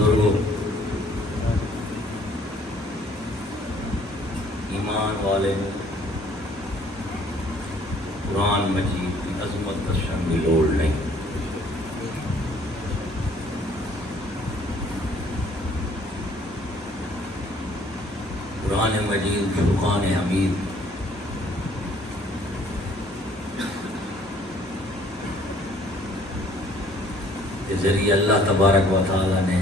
بزرگوں، ایمان والے قرآن مجید کی عظمت درشن کی لوڑ نہیں۔ قرآن مجید فرقان حمید کے ذریعے اللہ تبارک و تعالی نے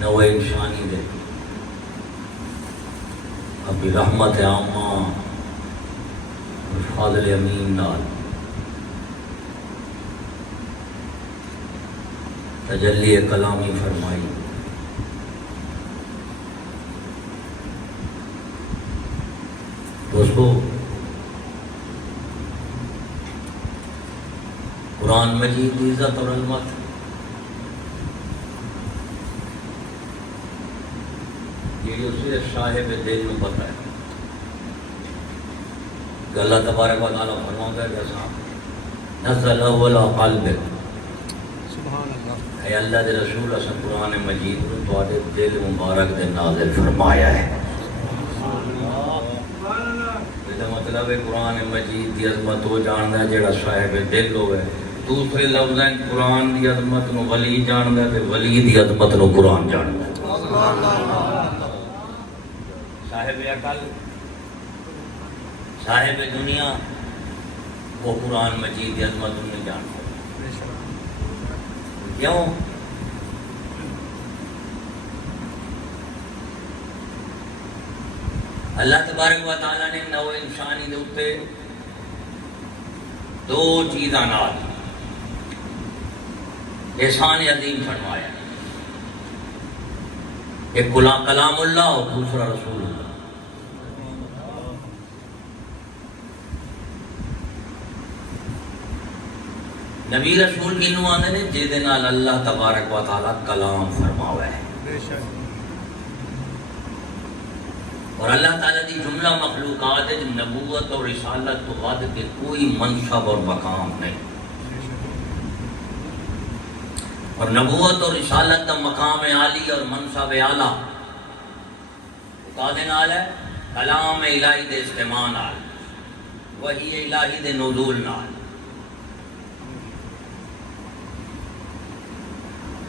نوع انسانی دے اپنی رحمت عامہ اور فاضل امین نال تجلی کلامی فرمائی۔ دوستو، قرآن مجید کی عزت اور علمت یہ صرف صاحب دل کو پتہ ہے کہ اللہ تبارک و تعالیٰ فرماتا ہے کہ نزل علی قلبک، سبحان اللہ، اے اللہ دے رسول اساں قرآن مجید کو تواڈے دل مبارک دے نازل فرمایا ہے۔ یہ مطلب ہے قرآن مجید کی عظمت وہ جاندا ہے جڑا صاحب دل ہوئے۔ دوسرے لفظ ہیں قرآن دی عظمت نو ولی جاندا ہے تے ولی دی عظمت نو قرآن جاندا ہے۔ صاحب عقل، صاحب دنیا وہ قرآن مجید کی عظمت نہیں جانتا۔ کیوں؟ اللہ تبارک و تعالیٰ نے نو انسانی دے اوتے دو چیزاں نال احسان عظیم فرمایا، ایک کلام اللہ اور دوسرا رسول اللہ۔ نبی رسول کی نو آندے نے جے دے نال اللہ تبارک و تعالیٰ کلام فرمایا ہے، اور اللہ تعالیٰ دی جملہ مخلوقات ہے نبوت اور رسالت تو بعد کے کوئی منصب اور مقام نہیں، اور نبوت اور رسالت دا مقام عالی اور منصب اعلیٰ قادر نال ہے کلام الہی دے استعمال نال، وحی الہی دے نزول نال۔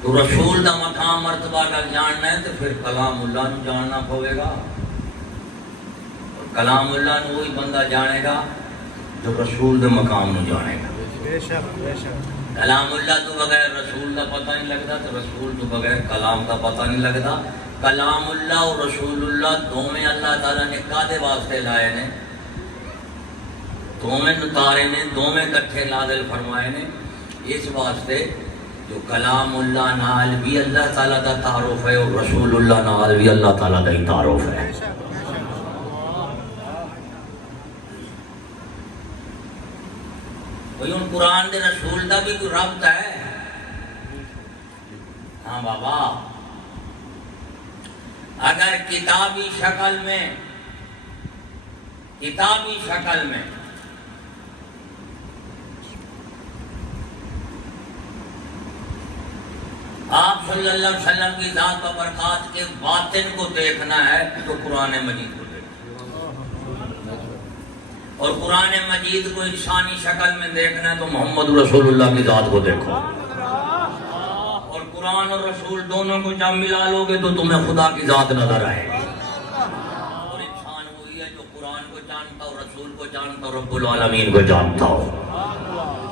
تو رسول دا مقام مرتبہ نال جاننا ہے تو پھر کلام اللہ نو جاننا پوے گا، اور کلام اللہ نو وہی بندہ جانے گا جو رسول دے مقام نو جانے گا۔ بے شک بے شک، کلام اللہ تو بغیر رسول کا پتہ نہیں لگتا، تو رسول تو بغیر کلام کا پتہ نہیں لگتا۔ کلام اللہ اور رسول اللہ دونوں اللہ تعالیٰ نے کادے واسطے لائے نے، دونوں اتارے نے، دونوں کٹھے نازل فرمائے نے، اس واسطے جو کلام اللہ نال بھی اللہ تعالیٰ کا تعارف ہے اور رسول اللہ نال بھی اللہ تعالیٰ کا ہی تعارف ہے۔ کوئی ان قرآن دے رسول دا بھی کوئی ربط ہے؟ ہاں بابا، اگر کتابی شکل میں آپ صلی اللہ علیہ وسلم کی ذات و برکات کے باطن کو دیکھنا ہے تو قرآن مجید کو دیکھنا، اور قرآن مجید کو انسانی شکل میں دیکھنا ہے تو محمد رسول اللہ کی ذات کو دیکھو، اور قرآن اور رسول دونوں کو جب ملا لو گے تو تمہیں خدا کی ذات نظر آئے گی۔ اور انسان وہی ہے جو قرآن کو جانتا ہو، رسول کو جانتا ہو، رب العالمین کو جانتا ہو۔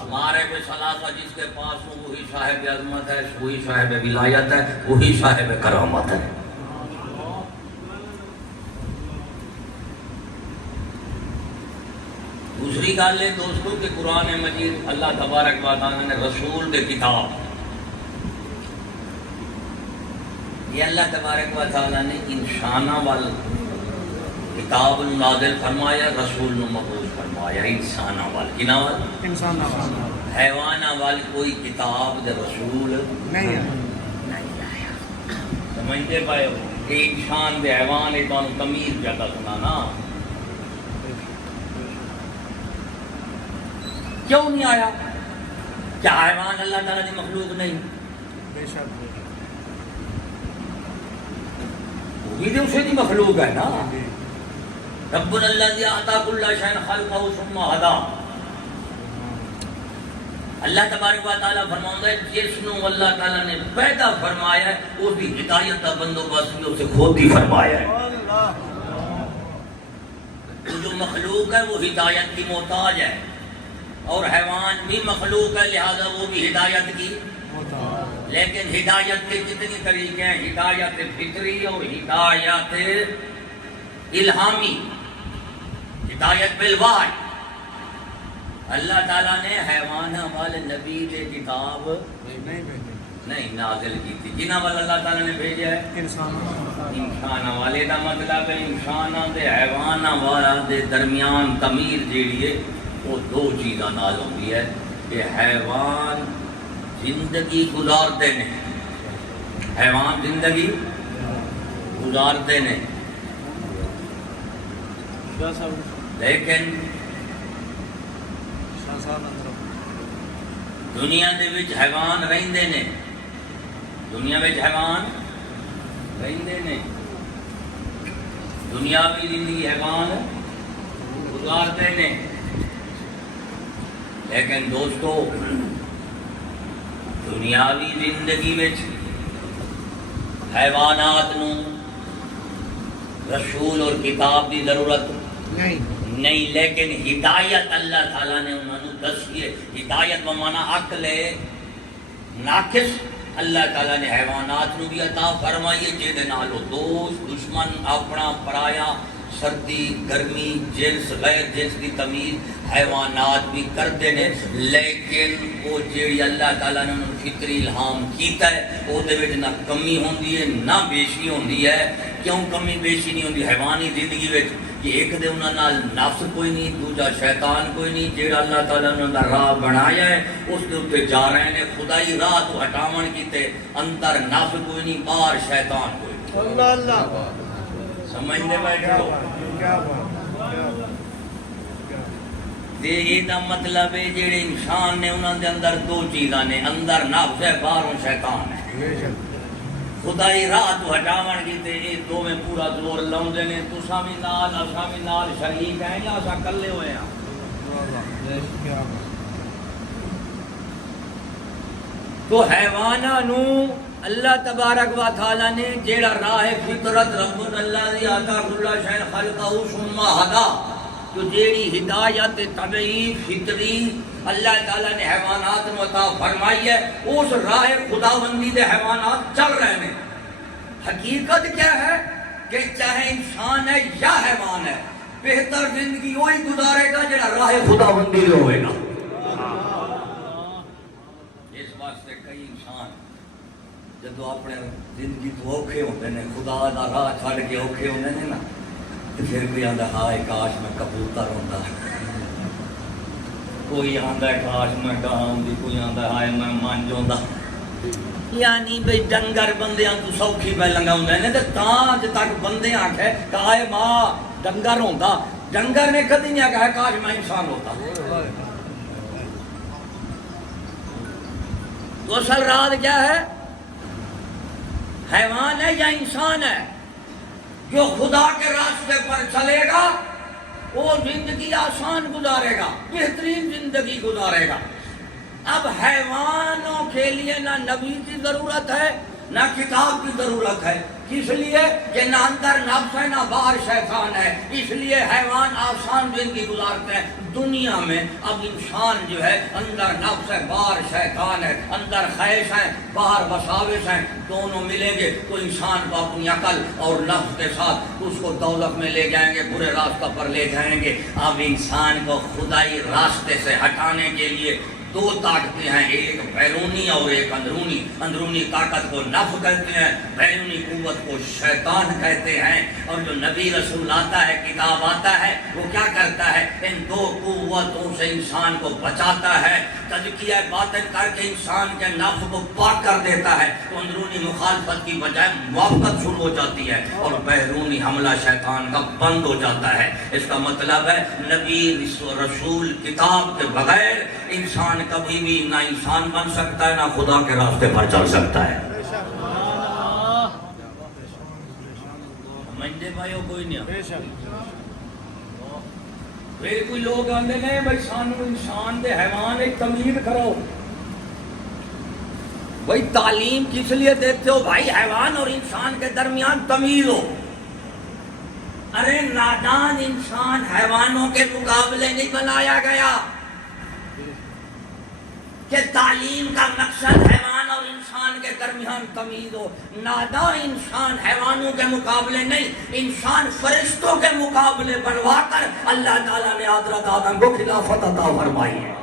معارف ثلاثہ جس کے پاس ہو وہی صاحب عظمت ہے، وہی صاحب ولایت ہے، وہی صاحب کرامت ہے۔ دوسری گل ہے دوستو کہ قرآن مجید اللہ تبارک و تعالیٰ نے رسول کے کتاب، یہ اللہ تبارک و تعالیٰ نے انسانہ وال کتاب نازل فرمایا، رسول نو مبعوث فرمایا انسانہ وال، کنا وال؟ انسان حیوانہ وال کوئی کتاب دے رسول نہیں ہے۔ سمجھتے پائے ہو کہ انسان دے حیوان ہے تو تمیز زیادہ سنانا کیوں نہیں آیا؟ کیا حیوان اللہ تعالیٰ کی مخلوق نہیں؟ بے شک وہ بھی تو اسے کی مخلوق ہے نا. جی ربنا الذی اعطى كل شيء خلقه ثم هدى. اللہ تبارک و تعالیٰ فرماؤں ہے جس نو اللہ تعالیٰ نے پیدا فرمایا ہے وہ بھی ہدایت کا بندوبست بھی اسے خود ہی فرمایا ہے. تو جو مخلوق ہے وہ ہدایت کی محتاج ہے اور حیوان بھی مخلوق ہے لہذا وہ بھی ہدایت کی. لیکن ہدایت کے کتنی طریقے ہیں؟ ہدایت فطری اور ہدایت الہامی، ہدایت بالوحی. اللہ تعالیٰ نے حیوانہ والے نبی کے کتاب نہیں نازل کی تھی. جنہ وال اللہ تعالیٰ نے بھیجا ہے انسان والے کا مطلب ہے انسان دے حیوان والا دے درمیان تمیز جیڑی ہے وہ دو چیزاں نال ہوندی ہے کہ حیوان زندگی گزارتے ہیں، حیوان زندگی گزارتے ہیں لیکن دنیا دے وچ حیوان رہندے نے، دنیا وچ حیوان رہندے نے، دنیاوی زندگی حیوان گزارتے نے. لیکن دوستو دنیاوی زندگی وچ حیوانات نو رسول اور کتاب کی ضرورت نہیں، لیکن ہدایت اللہ تعالیٰ نے انہوں نے دسی ہے. ہدایت بمانا عقل ناقص اللہ تعالیٰ نے حیوانات نو بھی عطا فرمائی ہے جہدے نال وہ دوست دشمن اپنا پرایا سردی گرمی جنس غیر جنس کی تمیز حیوانات بھی کرتے ہیں. لیکن وہ جیڑی اللہ تعالیٰ نے انہوں فطری الہام کیتا ہے وہ دے وچ نہ کمی ہوندی ہے نہ بیشی ہوندی ہے. کیوں کمی بیشی نہیں ہوندی؟ حیوانی زندگی وچ کہ ایک دے انہاں نال نفس کوئی نہیں، دوجا شیطان کوئی نہیں. جیڑا اللہ تعالیٰ نے انہاں دا راہ بنایا ہے اس دے اوپر جا رہے ہیں. خدائی راہ تو ہٹاون کیتے اندر نفس کوئی نہیں باہر شیطان کوئی نہیں. اللہ اللہ سمجھتے بیٹھے ہو؟ یہ دا مطلب ہے جیڑے انسان نے انہاں دے اندر دو چیزاں نے، اندر نفس ہے باہروں شیطان ہے. خدائی راہ تو ہٹاون کیتے یہ دو میں پورا زور لاؤندے نے. تساں بھی نال اساں بھی نال شریک ہیں یا اساں کلے ہوئے ہیں؟ تو حیواناں نو اللہ تبارک و تعالی نے جیڑا راہ فطرت رب اللہ دی عطا کل شیء خلقہ ثم ہدا، تو جیڑی ہدایت طبعی فطری اللہ تعالیٰ نے حیوانات میں عطا فرمائی ہے اس راہ خداوندی دے حیوانات چل رہے ہیں. حقیقت کیا ہے کہ چاہے انسان ہے یا حیوان ہے بہتر زندگی وہی گزارے گا جڑا راہ خداوندی دے ہوئے گا. اس واسطے کئی انسان جدو اپنے زندگی تو اوکھے ہوتے ہیں خدا دا راہ چھڑ کے اوکھے ہوتے ہیں نا تو پھر کوئی آندا ہائے کاش میں کبوتر ہوندا، کوئی آندا کاش میں گاں ہوندی، کوئی آندا ہائے میں منج ہوندا. یعنی بھئی ڈنگر بندیاں تو سوکھی پہ لنگا ہوندے نے تے تاں جے تک بندے آکھے کائے ماں ڈنگر ہوندا، ڈنگر نے کدی نہیں آکھا کاش میں انسان ہوتا. تو اصل راز کیا ہے؟ حیوان ہے یا انسان ہے؟ جو خدا کے راستے پر چلے گا وہ زندگی آسان گزارے گا، بہترین زندگی گزارے گا. اب حیوانوں کے لیے نہ نبی کی ضرورت ہے نہ کتاب کی ضرورت ہے. اس لیے کہ نہ اندر نفس ہے نہ باہر شیطان ہے، اس لیے حیوان آسان زندگی گزارتے ہیں. دنیا میں اب انسان جو ہے اندر نفس ہے باہر شیطان ہے، اندر خواہش ہے باہر وساوس ہیں، دونوں ملیں گے تو انسان کو اپنی عقل اور نفس کے ساتھ اس کو دولت میں لے جائیں گے، برے راستہ پر لے جائیں گے. اب انسان کو خدائی راستے سے ہٹانے کے لیے دو طاقتیں ہیں، ایک بیرونی اور ایک اندرونی. اندرونی طاقت کو نفس کہتے ہیں، بیرونی قوت کو شیطان کہتے ہیں. اور جو نبی رسول آتا ہے کتاب آتا ہے وہ کیا کرتا ہے؟ ان دو قوتوں سے انسان کو بچاتا ہے، تزکیہ باطن کر کے انسان کے نفس کو پاک کر دیتا ہے تو اندرونی مخالفت کی بجائے موافقت شروع ہو جاتی ہے اور بیرونی حملہ شیطان کا بند ہو جاتا ہے. اس کا مطلب ہے نبی رسول کتاب کے بغیر انسان کبھی بھی نہ انسان بن سکتا ہے نہ خدا کے راستے پر چل سکتا ہے. سمجھتے بھائیو کوئی نہیں؟ پھر کوئی لوگ آندے نے بھائی سانو انسان دے حیوان ایک تمیز کرو. بھائی تعلیم کس لیے دیتے ہو بھائی؟ حیوان اور انسان کے درمیان تمیز ہو. ارے نادان انسان حیوانوں کے مقابلے نہیں بنایا گیا کہ تعلیم کا مقصد حیوان اور انسان کے درمیان تمیز ہو. نادان انسان حیوانوں کے مقابلے نہیں، انسان فرشتوں کے مقابلے بنوا کر اللہ تعالیٰ نے حضرت آدم کو خلافت عطا فرمائی ہے.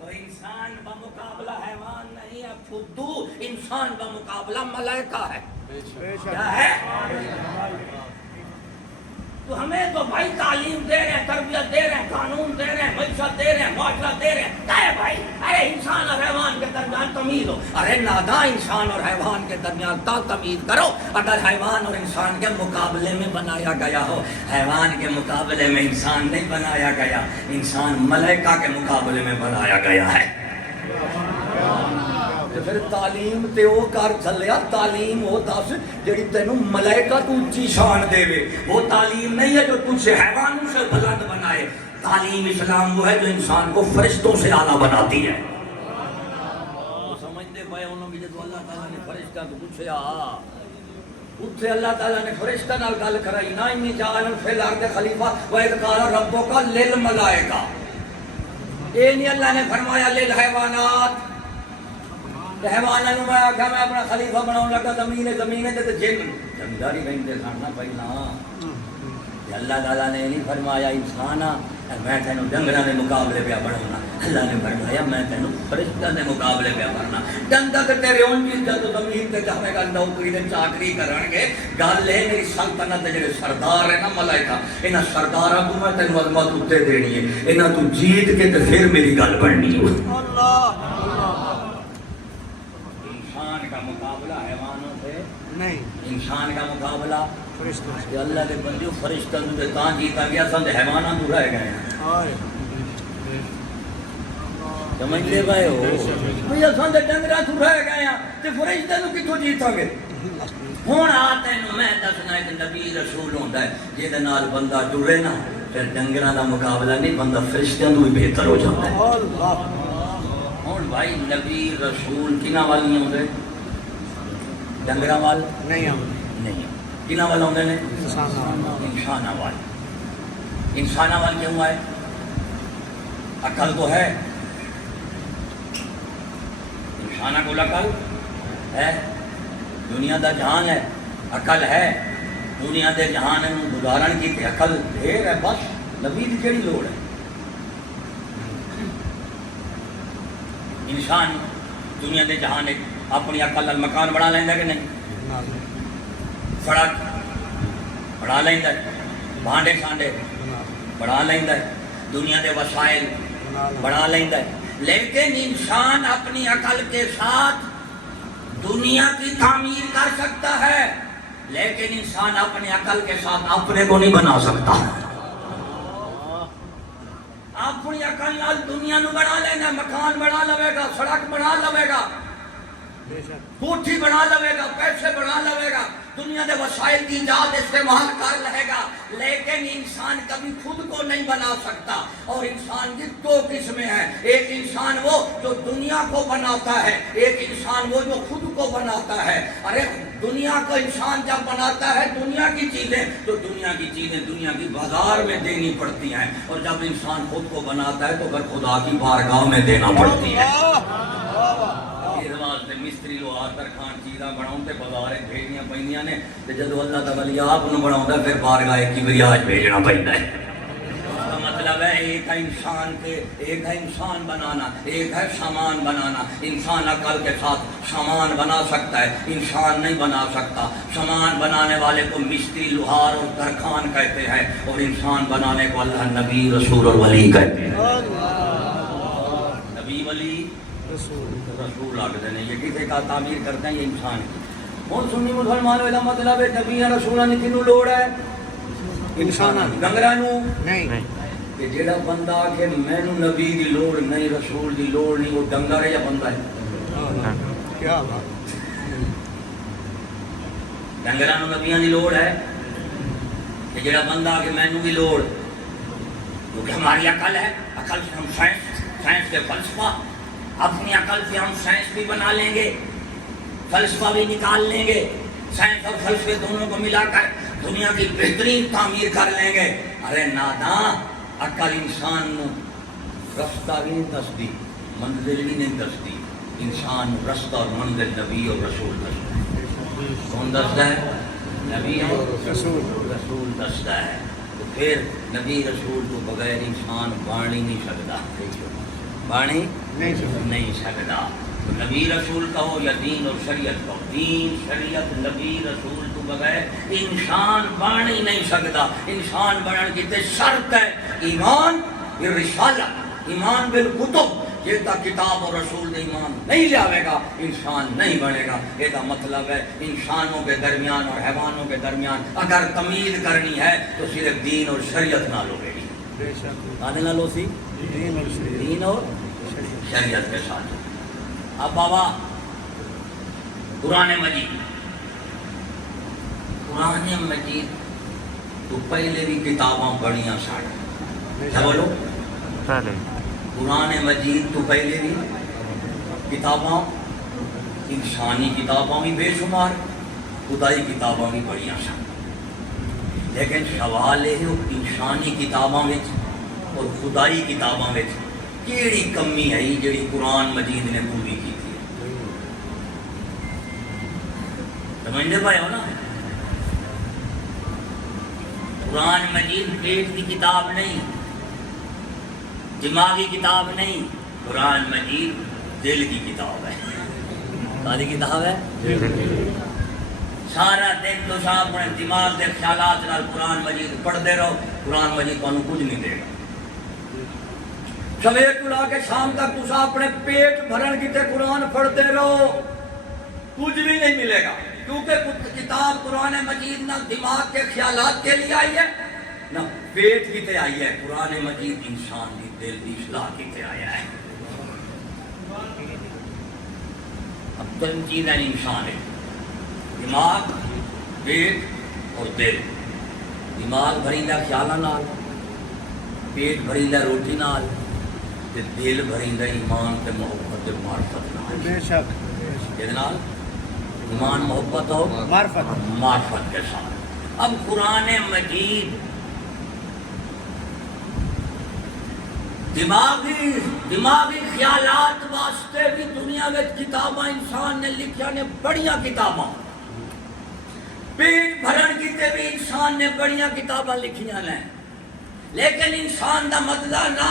تو انسان بمقابلہ حیوان نہیں ہے فدو، انسان بمقابلہ ملائکہ ہے. کیا ہے؟ تو ہمیں تو بھائی تعلیم دے رہے ہیں، تربیت دے رہے ہیں، قانون دے رہے ہیں، معیشت دے رہے ہیں، معاشرہ دے رہے ہیں. کیا ہے بھائی؟ ارے انسان اور حیوان کے درمیان تمیز ہو. ارے نادا انسان اور حیوان کے درمیان تمیز کرو. اگر حیوان اور انسان کے مقابلے میں بنایا گیا ہو، حیوان کے مقابلے میں انسان نہیں بنایا گیا، انسان ملائکہ کے مقابلے میں بنایا گیا ہے. پھر تعلیم تے او کر چلیا، تعلیم وہ دس جڑی تینوں ملائکہ تو اونچی شان دے وے. وہ تعلیم نہیں ہے جو تجھے حیوانوں سے بلند بنائے. تعلیم اسلام وہ ہے جو انسان کو فرشتوں سے اعلیٰ بناتی ہے. سمجھتے پائے انہوں کی جدو اللہ تعالیٰ نے فرشتہ تو پوچھیا، اتھے اللہ تعالیٰ نے فرشتہ نال گل کرائی نا انی جاعل فی الارض خلیفہ وَإِذْ قَالَ رَبُّكَ لِلْمَلَائِکَةِ. اے نہیں اللہ نے فرمایا للحیوانات، حیوانوں میں آکھا میں اپنا خلیفہ بناؤں لگا زمین تے جن جمداری رہندے سن نا پہلا. اللہ تعالیٰ نے نہیں فرمایا انسانا میں تینوں ڈنگراں دے مقابلے پہ بناؤنا. اللہ نے فرمایا میں تینوں فرشتاں دے مقابلے پہ بنانا. ڈنگر تیرے اون کی جد زمین تے جاوے گا نوکری تے چاکری کرن گے. گل ہے میری سلطنت دے جڑے سردار ہیں نا ملائکہ، انہاں سرداراں کو میں تینوں عظمت اُتے دینی ہے. انہاں تو جیت کے تے پھر میری گل بننی ہے. اللہ کا مقابلہ حیوانوں سے نہیں، انسان کا مقابلہ فرشتوں سے. اللہ کے بندے فرشتوں سے تاں جیتا گیا سن حیواناں تو رہ گئے ہیں. سمجھتے بھائی ہو بھئی اساں تے ڈنگراں تو رہ گئے ہیں تے فرشتوں نوں کتھوں جیتاں گے؟ ہن آ تینوں میں دسنا ایک نبی رسول ہوندا ہے جے دے نال بندہ ٹرے نا پھر ڈنگراں دا مقابلہ نہیں، بندہ فرشتوں تو بھی بہتر ہو جاتا ہے. ہن بھائی نبی رسول کنہاں وال نہیں ہوندے؟ ڈنگراں وال نہیں نہیں. کنہاں وال ہوندے نے؟ انساناں وال. انساناں وال کیوں آئے؟ عقل تو ہے، انساناں کو عقل ہے، دنیا دا جہان ہے، عقل ہے. دنیا دے جہان نوں گزارن کی عقل ڈھیر ہے. بس نبی دی کیڑی لوڑ ہے؟ انسان دنیا دے جہان اپنی عقل نال مکان بنا لیندا کہ نہیں؟ سڑک بنا لیندا ہے، بھانڈے سانڈے بنا لیندا ہے، دنیا دے وسائل بنا لیندا ہے. لیکن انسان اپنی عقل کے ساتھ دنیا کی تعمیر کر سکتا ہے، لیکن انسان اپنی عقل کے ساتھ اپنے کو نہیں بنا سکتا. اپنی عقل نال دنیا نو بنا لینا، مکان بنا لوے گا، سڑک بنا لوے گا، کوٹھی بنا لوے گا، پیسے بنا لوے گا، دنیا دے وسائل کی ایجاد استعمال کر لے گا. لیکن انسان کبھی خود کو نہیں بنا سکتا. اور انسان کی دو قسمیں ہیں، ایک انسان وہ جو دنیا کو بناتا ہے، ایک انسان وہ جو خود کو بناتا ہے. ارے دنیا کو انسان جب بناتا ہے دنیا کی چیزیں، تو دنیا کی چیزیں دنیا کی بازار میں دینی پڑتی ہیں، اور جب انسان خود کو بناتا ہے تو پھر خدا کی بارگاہ میں دینا پڑتی ہے. مستری لو آ کر کھان چیزاں بناؤں تے بازار بھیجنیاں پیندیاں نے، تے جدو اللہ تعالی آپ نو بناوندا پھر بارگاہ کی بریاج بھیجنا پیندا ہے. اس کا مطلب ہے ایک ہے انسان کے، ایک ہے انسان بنانا، ایک ہے سامان بنانا. انسان عقل کے ساتھ سامان بنا سکتا ہے، انسان نہیں بنا سکتا. سامان بنانے والے کو مستری، لوہار اور ترکھان کہتے ہیں، اور انسان بنانے کو اللہ نبی رسول اور ولی کہتے ہیں. نبی ولی رسول آگتے ہیں. یہ کسی کا تعمیر کرتے ہیں یہ انسان کی. اور سنی مسلمان والا مطلب ہے نبی رسولہ نے کنوں لوڑ ہے؟ انسان ڈنگراں نوں نہیں. کہ جیڑا بندہ کہ مینوں نبی دی لوڑ نہیں رسول دی لوڑ نہیں وہ ڈنگر ہے یا بندہ ہے؟ کیا بات ڈنگراں نوں نبیاں دی لوڑ ہے کہ جیڑا بندہ کہ مینوں دی لوڑ کیونکہ ہماری عقل ہے عقل سے ہم سائنس سے فلسفہ اپنی عقل سے ہم سائنس بھی بنا لیں گے فلسفہ بھی نکال لیں گے سائنس اور فلسفے دونوں کو ملا کر دنیا کی بہترین تعمیر کر لیں گے ارے ناداں عقل انسان نو رستہ بھی نہیں دستی منزل بھی نہیں دستی انسان نو رستہ اور منزل نبی اور رسول دستا ہے کون دستا ہے نبی اور رسول دستا ہے تو پھر نبی رسول تو بغیر انسان بان ہی نہیں سکتا بان ہی نہیں سکتا تو نبی رسول کہو یا دین اور شریعت کہو دین شریعت نبی رسول تو بغیر انسان بن ہی نہیں سکتا انسان بنن کی تے شرط ہے ایمان بالرسالہ ایمان بالکتب یہ تا کتاب اور رسول دے ایمان نہیں لے گا انسان نہیں بنے گا یہ کا مطلب ہے انسانوں کے درمیان اور حیوانوں کے درمیان اگر تمیز کرنی ہے تو صرف دین اور شریعت نہ لو گی کہنے نہ لو سی دین اور شریعت کے ساتھ اب بابا قرآن مجید تو پہلے بھی کتاباں پڑھیاں ساڑھے کیا بولو قرآن مجید تو پہلے بھی کتاباں انسانی کتاباں بھی بے شمار خدائی کتاباں بھی پڑھیاں ساڑھے لیکن سوال ہے انسانی کتاباں میں اور خدائی کتاباں میں کیڑی کمی ہے جڑی قرآن مجید نے پوری کی تھی سمجھنے پائے ہو نا قرآن مجید پیٹ کی کتاب نہیں دماغی کتاب نہیں قرآن مجید دل کی کتاب ہے ساری کتاب ہے سارا دن تو صاحب اپنے دماغ کے خیالات نال قرآن مجید پڑھتے رہو قرآن مجید تمہیں کچھ نہیں دے گا سویر تو لا کے شام تک تسا اپنے پیٹ بھرن کی تے قرآن پڑھتے رہو کچھ بھی نہیں ملے گا کیونکہ کتاب قرآن مجید نہ دماغ کے خیالات کے لیے آئی ہے نہ پیٹ کی تے آئی ہے قرآن مجید انسان کی دل کی اصلاح کی تے آیا ہے اب تین چیزیں انسان ہے دماغ پیٹ اور دل دماغ بھریندا خیالاں نال پیٹ بھریندا روٹی نال تے دل بھریندا ایمان تے محبت تے معرفت نال بے شک یہ نال ایمان محبت اور معرفت کے ساتھ اب قرآن مجید دماغی خیالات واسطے بھی دنیا میں کتاباں انسان نے لکھیا نے بڑیاں کتاباں پیٹ بھرن کی تے بھی انسان نے بڑیاں کتاباں لکھیاں نے لیکن انسان دا مطلب نہ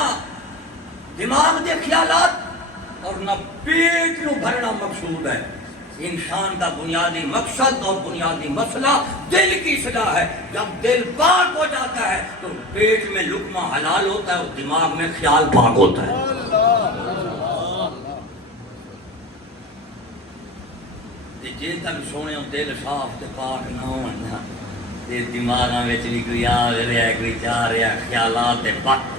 دماغ دے خیالات اور نہ پیٹ نو بھرنا مقصود ہے انسان کا بنیادی مقصد اور بنیادی مسئلہ دل کی اصلاح ہے جب دل پاک ہو جاتا ہے تو پیٹ میں لقمہ حلال ہوتا ہے اور دماغ میں خیال پاک ہوتا ہے جے تک سونے دل صاف تے پاک نہ ہونا تے دماغاں وچ بھی کوئی آ رہا کوئی جا رہا خیالات تے بد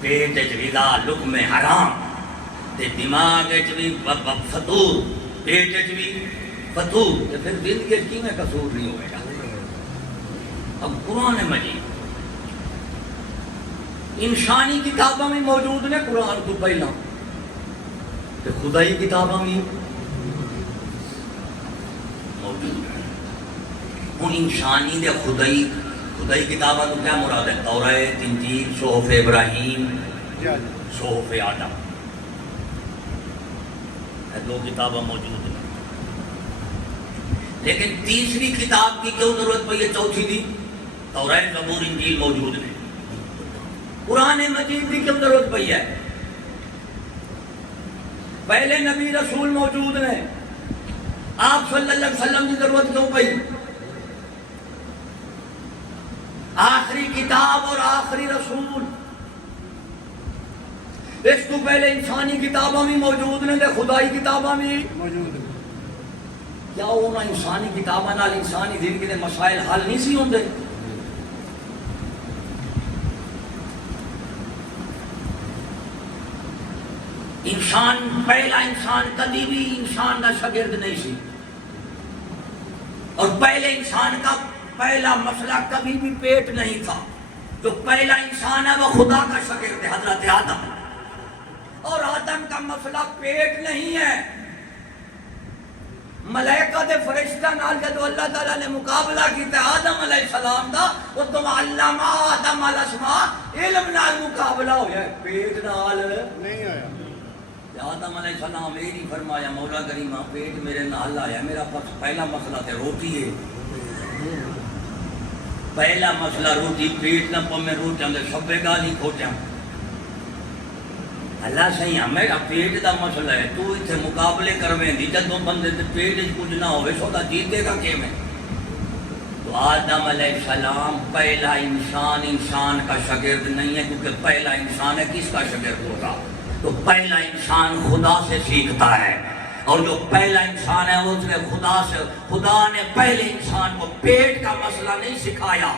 پیٹ وچ غذا لقمے حرام تے دماغ وچ بھی فطور پیٹ وچ بھی فطور تے پھر دل کے کیویں قصور نہیں ہوئے گا اب قرآن مجید انسانی کتاباں بھی موجود نے قرآن تو پہلا تے خدائی کتاباں بھی موجود ہے ہوں انسانی دے خدائی کتاباں تو کیا مراد ہے توریت انجیل صحف ابراہیم صحف آدم دو کتابیں موجود ہیں لیکن تیسری کتاب کی کیوں ضرورت پئی ہے چوتھی دی توریت زبور انجیل موجود ہے قرآن مجید کی کیوں ضرورت پئی ہے پہلے نبی رسول موجود ہیں آپ صلی اللہ علیہ وسلم کی ضرورت کیوں پئی آخری کتاب اور آخری رسول اس کو پہلے انسانی کتاباں بھی موجود نے خدائی کتاباں بھی موجود ہیں کیا ہونا انسانی کتاباں نال انسانی زندگی کے مسائل حل نہیں سی ہوندے انسان پہلا انسان کبھی بھی انسان کا شاگرد نہیں سی، اور پہلے انسان کا پہلا مسئلہ کبھی بھی پیٹ نہیں تھا. جو پہلا انسان ہے وہ خدا کا شاگرد ہے، حضرت آدم. اور آدم کا مسئلہ پیٹ نہیں ہے. ملائکہ دے فرشتہ نال جدو اللہ تعالیٰ نے مقابلہ کیتا آدم علیہ السلام دا، وہ تم علم آدم الاسماء، علم نال مقابلہ ہویا ہے، پیٹ نال نہیں آیا. آدم علیہ السلام یہ نہیں فرمایا مولا کریمہ پیٹ میرے نال آیا، میرا پہلا مسئلہ تے روٹی ہے. پہلا مسئلہ روٹی، پیٹ نہ پمے روٹیاں دے سبے گا نہیں کھوٹیاں. اللہ صحیح میرا پیٹ دا مسئلہ ہے، تو اتنے مقابلے کرویں دی، جدوں بندے تے پیٹ کچھ نہ ہوئے سودا جیتے گا کہ میں. تو آدم علیہ السلام پہلا انسان کا شاگرد نہیں ہے، کیونکہ پہلا انسان ہے کس کا شاگرد ہوگا؟ تو پہلا انسان خدا سے سیکھتا ہے، اور جو پہلا انسان ہے اس نے خدا نے پہلے انسان کو پیٹ کا مسئلہ نہیں سکھایا.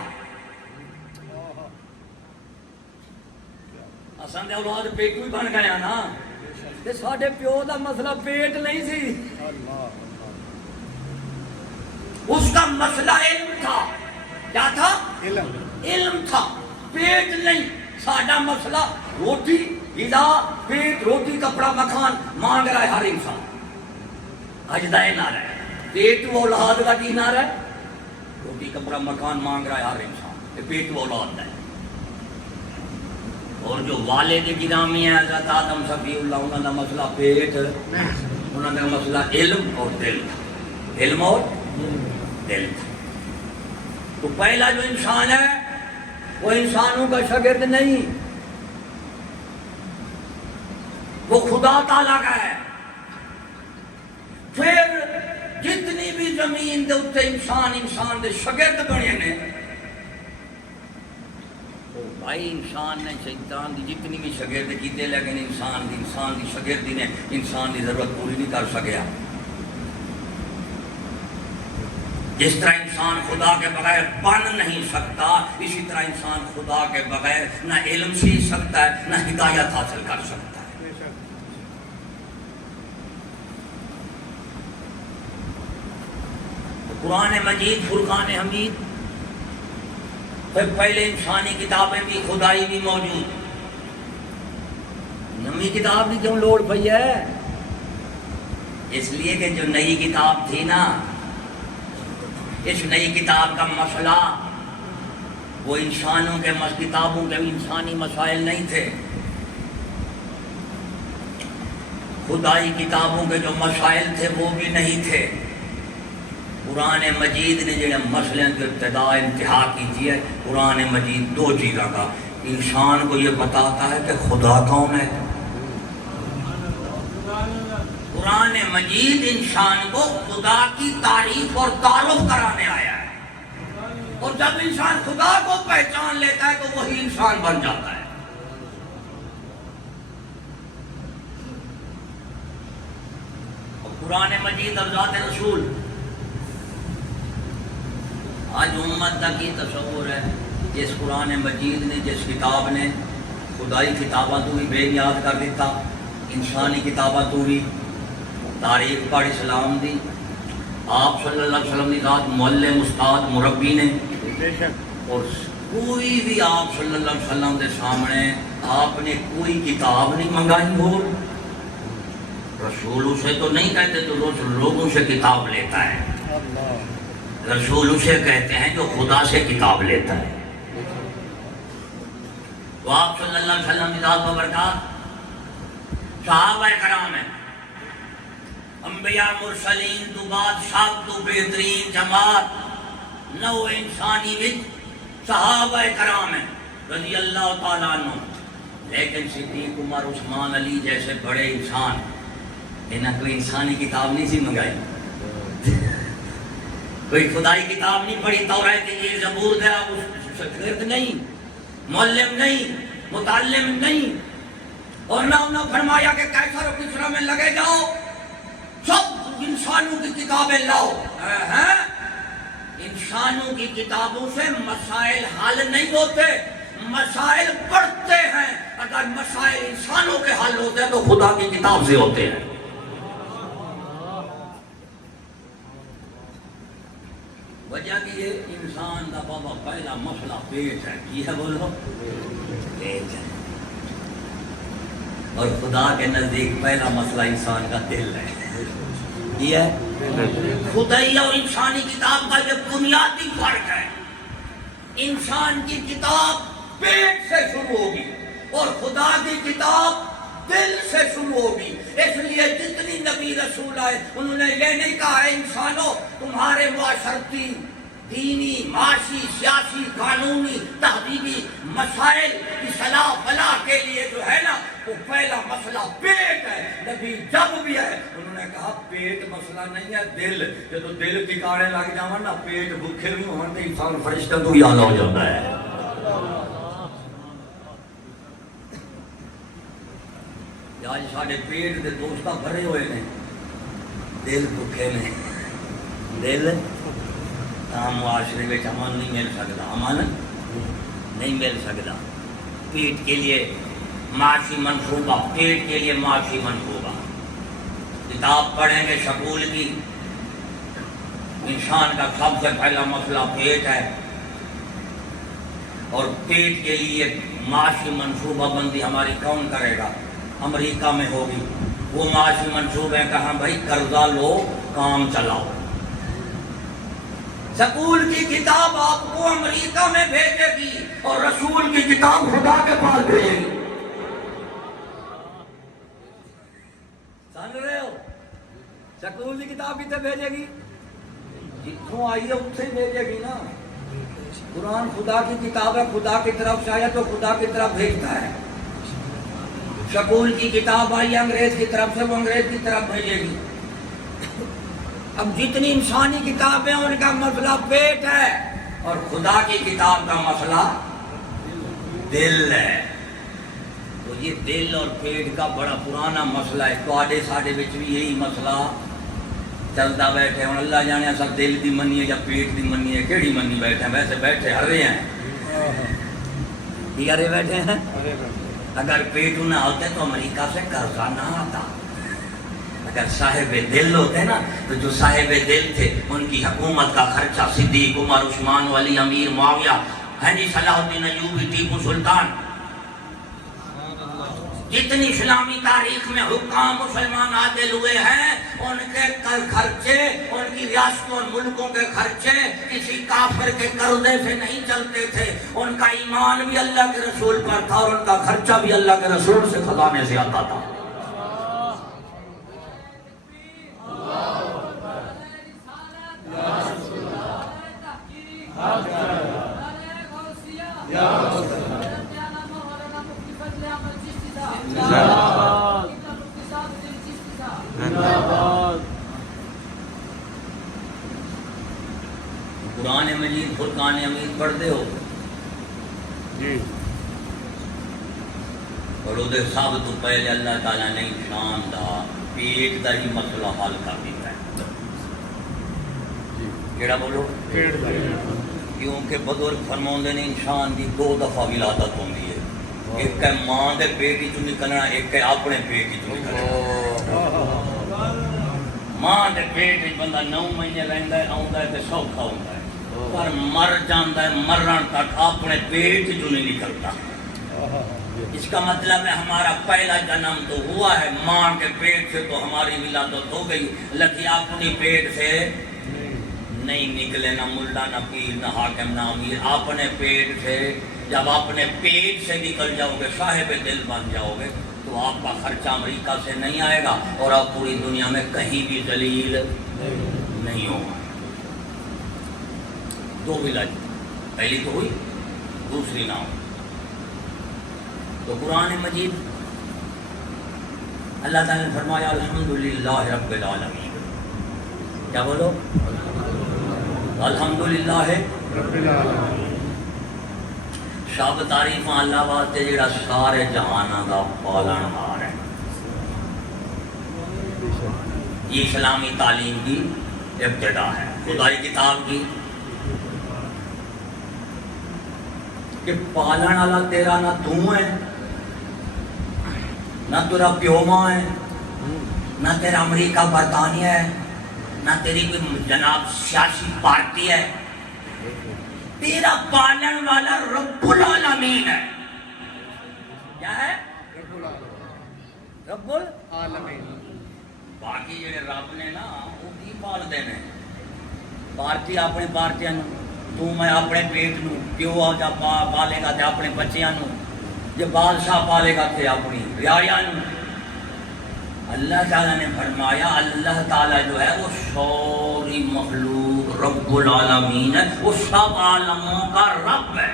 اساں دے اولاد پیٹو ہی بن گیا نا، تے ساڈے پیو دا مسئلہ پیٹ نہیں سی، اس کا مسئلہ علم تھا. کیا تھا؟ علم تھا، پیٹ نہیں. ساڈا مسئلہ روٹی غذا، پیٹ، روٹی کپڑا مکان مانگ رہا ہے ہر انسان. اجدا ہے نعرہ ہے، پیٹ و اولاد کا کی نعرہ ہے؟ روٹی کپڑا مکان مانگ رہا ہے ہر انسان، پیٹ و اولاد ہے. اور جو والد گرامی ہیں حضرت آدم صفی اللہ، انہوں کا مسئلہ پیٹ، انہوں کا مسئلہ علم اور دل، علم اور دل. تو پہلا جو انسان ہے وہ انسانوں کا شاگرد نہیں، وہ خدا تعالیٰ کا ہے. پھر جتنی بھی زمین دے اتنے انسان دے شاگرد بنے نے، بھائی انسان نے شیطان دی جتنی بھی شاگرد کیتے، لیکن انسان دی شاگردی نے انسان دی ضرورت پوری نہیں کر سکیا. جس طرح انسان خدا کے بغیر بن نہیں سکتا، اسی طرح انسان خدا کے بغیر نہ علم سیکھ سکتا ہے نہ ہدایت حاصل کر سکتا ہے. قرآن مجید، فرقان حمید، پھر پہلے انسانی کتابیں بھی خدائی بھی موجود. نئی کتاب کی کیوں لوڑ پئی ہے؟ اس لیے کہ جو نئی کتاب تھی نا، اس نئی کتاب کا مسئلہ وہ انسانوں کے کتابوں کے انسانی مسائل نہیں تھے. خدائی کتابوں کے جو مسائل تھے وہ بھی نہیں تھے. قرآن مجید نے جو مسئلے کی ابتدا انتہا کی ہے، قرآن مجید دو چیزوں کا انسان کو یہ بتاتا ہے کہ خدا کون ہے. قرآن مجید انسان کو خدا کی تعریف اور تعارف کرانے آیا ہے، اور جب انسان خدا کو پہچان لیتا ہے تو وہی انسان بن جاتا ہے. اور قرآن مجید اور ذات رسول، آج امت تک یہ تصور ہے جس قرآن مجید نے، جس کتاب نے خدائی کتاباں تو بھی بے نیاد کر دیتا، انسانی کتاباں تو بھی تاریخ پڑھ اسلام دی، آپ صلی اللہ علیہ وسلم کی ذات معلم استاد مربی نے، اور کوئی بھی آپ صلی اللہ علیہ وسلم کے سامنے آپ نے کوئی کتاب نہیں منگائی ہو. رسول اسے تو نہیں کہتے تو لوگوں سے کتاب لیتا ہے. رسول اسے کہتے ہیں جو خدا سے کتاب لیتا ہے. تو آپ صلی اللہ علیہ وسلم کی ذات ببرکات صحابہ کرام ہیں، انبیاء مرسلین تو بعد سب تو بہترین جماعت نو انسانی وچ صحابہ کرام ہیں رضی اللہ تعالیٰ عنہ. لیکن صدیق عمر عثمان علی جیسے بڑے انسان، انہیں کوئی انسانی کتاب نہیں سی منگائی، کوئی خدائی کتاب نہیں پڑھی، تورات انجیل زبور دے شاگرد نہیں، معلم نہیں، متعلم نہیں. اور نہ انہوں فرمایا کہ کیسر و کسرا میں لگے جاؤ، سب انسانوں کی کتابیں لاؤ. انسانوں کی کتابوں سے مسائل حل نہیں ہوتے، مسائل پڑھتے ہیں. اگر اگر مسائل انسانوں کے حل ہوتے ہیں تو خدا کی کتاب سے ہوتے ہیں. وجہ کہ یہ انسان کا بابا پہلا مسئلہ پیٹ ہے. کی ہے بولو؟ پیٹ ہے. اور خدا کے نزدیک پہلا مسئلہ انسان کا دل ہے. یہ ہے خدائی اور انسانی کتاب کا یہ بنیادی فرق ہے. انسان کی کتاب پیٹ سے شروع ہوگی اور خدا کی کتاب دل سے شروع ہوگی. اس لیے جتنی نبی رسول آئے انہوں نے یہ نہیں کہا ہے انسانوں تمہارے معاشرتی، دینی، معاشی، سیاسی، قانونی، تہذیبی مسائل اصلاح فلاح کے لیے جو ہے نا وہ پہلا مسئلہ پیٹ ہے. نبی جب بھی ہے انہوں نے کہا پیٹ مسئلہ نہیں ہے، دل. یہ تو دل ٹکانے لگ جاؤں نا پیٹ بھوکے بھی ہونے انسان فرشتہ تو یاد ہو جاتا ہے. آج ساڑھے پیٹ دے دوستہ بھرے ہوئے نے، دل بھوکے نے. دل معاشرے میں امن نہیں مل سکتا، امن نہیں مل سکتا. پیٹ کے لیے معاشی منصوبہ، پیٹ کے لیے معاشی منصوبہ. کتاب پڑھیں گے سکول کی، انسان کا سب سے پہلا مسئلہ پیٹ ہے اور پیٹ کے لیے معاشی منصوبہ بندی ہماری کون کرے گا؟ امریکہ میں ہوگی. وہ معاشی منصوبے کہاں بھائی قرضہ لو کام چلاؤ. سکول کی کتاب آپ کو امریکہ میں بھیجے گی اور رسول کی کتاب خدا کے پاس بھیجے گی. سن رہے ہو؟ سکول کی کتاب کتنے بھیجے گی؟ جتوں آئی ہے ان سے بھیجے گی نا. قرآن خدا کی کتاب ہے، خدا کی طرف سے آیا تو خدا کی طرف بھیجتا ہے. سکول کی کتاب آئی انگریز کی طرف سے، وہ انگریز کی طرف بھیجے گی. اب جتنی انسانی کتابیں ان کا مسئلہ پیٹ ہے اور خدا کی کتاب کا مسئلہ دل ہے. تو یہ دل اور پیٹ کا بڑا پرانا مسئلہ ہے. تو ساڈے وچ بھی یہی مسئلہ چلتا بیٹھے. ہوں اللہ جانے اصل دل دی منی ہے یا پیٹ دی منی ہے، کیڑی منی بیٹھے ہیں؟ ویسے بیٹھے ہر رہے ہیں. ٹھیک ہے بیٹھے ہیں. اگر پیٹ نہ ہوتے تو امریکہ سے قرضہ نہ آتا. اگر صاحب دل ہوتے نا تو جو صاحب دل تھے ان کی حکومت کا خرچہ صدیق، عمر، عثمان، ولی، امیر، معاویہ، صلاح الدین ایوبی، ٹیپو سلطان، جتنی اسلامی تاریخ میں حکام مسلمان عادل ہوئے ہیں ان کے خرچے، ان کی ریاستوں اور ملکوں کے خرچے کسی کافر کے قرضے سے نہیں چلتے تھے. ان کا ایمان بھی اللہ کے رسول پر تھا اور ان کا خرچہ بھی اللہ کے رسول سے خزانے سے آتا تھا. قرآن مجید فرقان حمید پڑھتے ہو جی، اور وہ سب تو پہلے اللہ تعالیٰ نے انسان دا پیٹ کا ہی مسئلہ حل کر دیتا ہے. کیڑا بولو؟ پیٹ دا. کیونکہ بزرگ فرماؤندے نے انسان دی دو دفعہ ولادت ہوندی ہے. ایک ہے ماں دے پیٹ چوں نکلنا، ایک ہے اپنے پیٹ چوں نکلنا. ماں دے پیٹ وچ بندہ 9 مہینے رہندا ہے، آوندا ہے تے سوکھا ہوندا ہے، پر مر جاندا ہے، مرن تک اپنے پیٹ چوں نہیں نکلتا. اس کا مطلب ہے ہمارا پہلا جنم تو ہوا ہے ماں کے پیٹ سے، تو ہماری ولادت ہو گئی، لیکن اپنی پیٹ سے نہیں نکلے. نہ ملا، نہ پیر، نہ حاکم، نہ امیر. اپنے پیٹ سے جب اپنے پیٹ سے نکل جاؤ گے، صاحب دل بن جاؤ گے، تو آپ کا خرچہ امریکہ سے نہیں آئے گا اور آپ پوری دنیا میں کہیں بھی ذلیل نہیں ہوگا. دو ولادت، پہلی تو ہوئی، دوسری نہ ہو. تو قرآن مجید اللہ تعالیٰ نے فرمایا الحمدللہ رب العالمین. کیا بولو؟ الحمدللہ رب العالمین. شب تعریف اللہ واسطے جڑا سارے جہاناں دا پالن ہار ہے. یہ اسلامی تعلیم کی ابتدا ہے، خدائی کتاب کی، کہ پالن والا تیرا نہ تو ہے نہ تیرا پیو ماں ہے، نہ تیرا امریکہ برطانیہ ہے، نہ تیری کوئی جناب سیاسی پارٹی ہے، تیرا پالن والا رب العالمین ہے. کیا ہے؟ رب عالمین. باقی جڑے رب نے نا وہ کی پالتے ہیں؟ پارٹی اپنے پارٹیاں نو، تو میں اپنے پیٹ نو، پیو آ جا پالے گا تے اپنے بچیاں نو، جے بادشاہ پالے گا تے اپنی رعایا نو. اللہ تعالیٰ نے فرمایا اللہ تعالیٰ جو ہے وہ ساری مخلوق رب العالمین ہے، وہ سب عالموں کا رب ہے.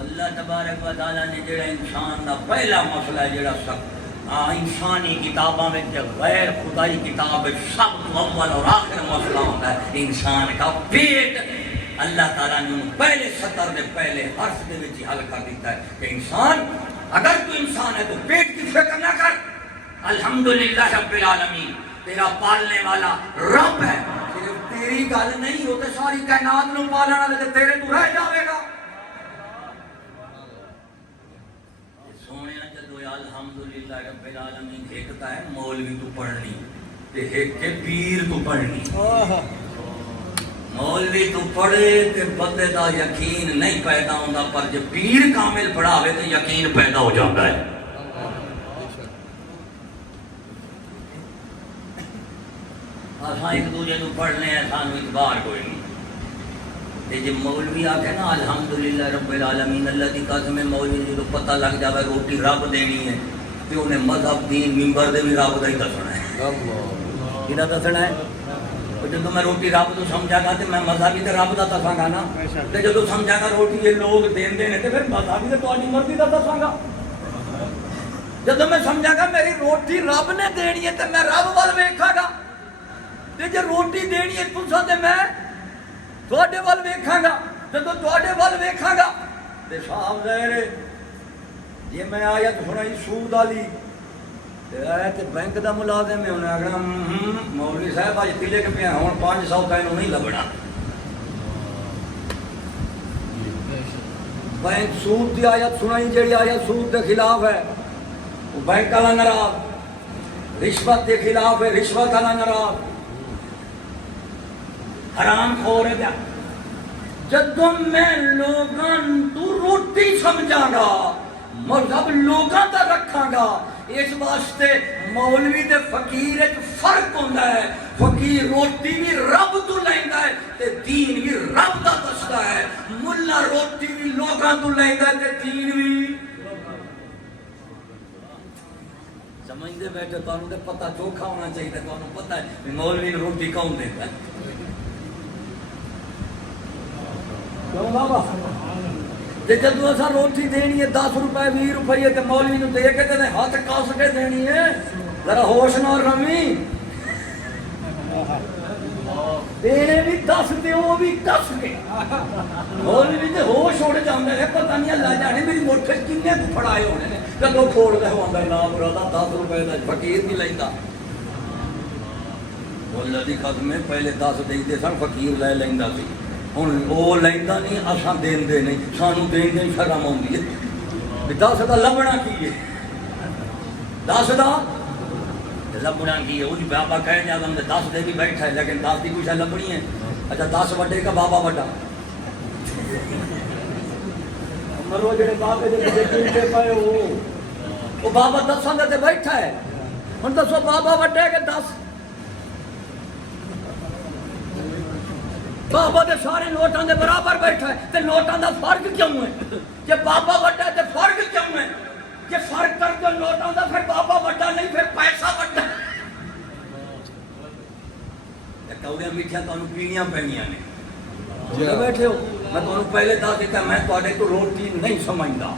اللہ تبارک و تعالیٰ نے جڑا انسان دا پہلا مسئلہ ہے جڑا سب انسانی کتاباں میں غیر خدائی کتاب سب تو اول اور آخر مسئلہ ہوتا ہے انسان کا پیٹ. اللہ تعالیٰ نے پہلے سطر دے پہلے حرف دے وچ حل کر دیتا ہے کہ انسان اگر تو انسان ہے تو پیٹ کی فکر نہ کر. الحمدللہ رب العالمین تیرا پالنے والا رب ہے. صرف تیری گل نہیں ہوتے ساری کائنات نو پالنا والے تے تیرے تو رہ جاوے گا. سونے جدو الحمدللہ رب العالمین ایکتا ہے مولوی تو پڑھنی تے ایک کے پیر تو پڑھنی. مولوی تو پڑھے تے بندے دا یقین نہیں پیدا ہوتا، پر جب پیر کامل پڑھاوے تو یقین پیدا ہو جاتا ہے. اساں ایک دوجے تو پڑھنے ہیں سانو اعتبار کوئی نہیں. تے جب مولوی آ کے نا الحمدللہ رب العالمین اللہ دی قسم ہے، مولوی جدو پتہ لگ جاوے روٹی رب دینی ہے تے انہیں مذہب دین ممبر دے بھی رب دا ہی دسنا ہے. کدا دسنا ہے؟ جدو میں روٹی رب تو سمجھا گا تو میں مذہبی تو رب کا دساں گا نا. تو جدو سمجھا گا روٹی یہ لوگ دیں تو پھر مذہبی تو تاری مرضی کا دساں گا. جدو میں سمجھا گا میری روٹی رب نے دینی ہے تو میں رب وال ویکھاں گا. جی روٹی دینی ہے تساں تے میں تواڈے وال ویکھاں گا. جدو تواڈے وال ویکھاں گا تے صاحب ظاہر ہے جی میں آیت سنائی سود والی تے بینک دا ملازم ہے انہیں آگنا مولوی صاحب آج تلے کے پیا ہوں 500 کا انہوں نہیں لبنا. بینک سود دی آیت سنائی جڑی آیت سود دے خلاف ہے وہ بینک والا ناراض، رشوت دے خلاف ہے رشوت والا ناراض، حرام خور ہے. پیا جدوں میں لوگاں تو روٹی سمجھاں گا مذہب لوگاں دا رکھاں گا. اس واسطے مولوی تے فقیر ایک فرق ہوتا ہے. فقیر روٹی بھی رب تو لیندا ہے تے دین بھی رب دا دسدا ہے. ملا روٹی بھی لوگاں تو لیندا ہے تے دین بھی. سمجھدے بیٹھے تانوں تے پتہ چوکھا ہونا چاہیے. تانوں پتہ ہے کہ مولوی نے روٹی کون دیندا ہے. کیوں بابا جدو اصا روٹی دینی ہے 10 روپے 20 روپئے تو مولوی نو دے کے تے ہاتھ کس کے دینی ہے. ذرا ہوش نال رمی دینے بھی 10 تے وہ بھی کس کے. مولوی تے ہوش اڑ جاندے نے پتہ نہیں اللہ جانے میری مٹھ کنے پھڑائے ہونے نے کدو کھوڑ دے ہوندا نا مراد 10 روپے دا فقیر نہیں لیندا. اللہ دی قسم ہے پہلے 10 دیندے سن فقیر لے لیندا سی. ہوں وہ لینا نہیں اصا دے نہیں سانو دین دین شرم آتی ہے. 10 کا لبنا کی ہے 10 کا لبنا کی ہے. وہ بابا کہہ جا 10 دے بھی بیٹھا ہے لیکن 10 کی کچھ لبنی ہے. اچھا 10 وڈے کا بابا وڈا مرو جڑے بابے دے پیچھے پے وہ بابا 10 دے بیٹھا ہے. ہوں دسو بابا وڈے کہ 10 بابا دے سارے نوٹاں دے برابر بیٹھا ہے تے نوٹاں دا فرق کیوں ہے؟ کہ بابا وڈا ہے تے فرق کیوں ہے؟ کہ فرق کر دو نوٹاں دا پھر بابا وڈا نہیں پھر پیسہ وڈا. کوڑیاں میٹھیاں تانوں پینیاں پینیاں نے بیٹھے ہو. میں تانوں پہلے دس دیتا میں تواڈے کو روٹی نہیں سمجھدا.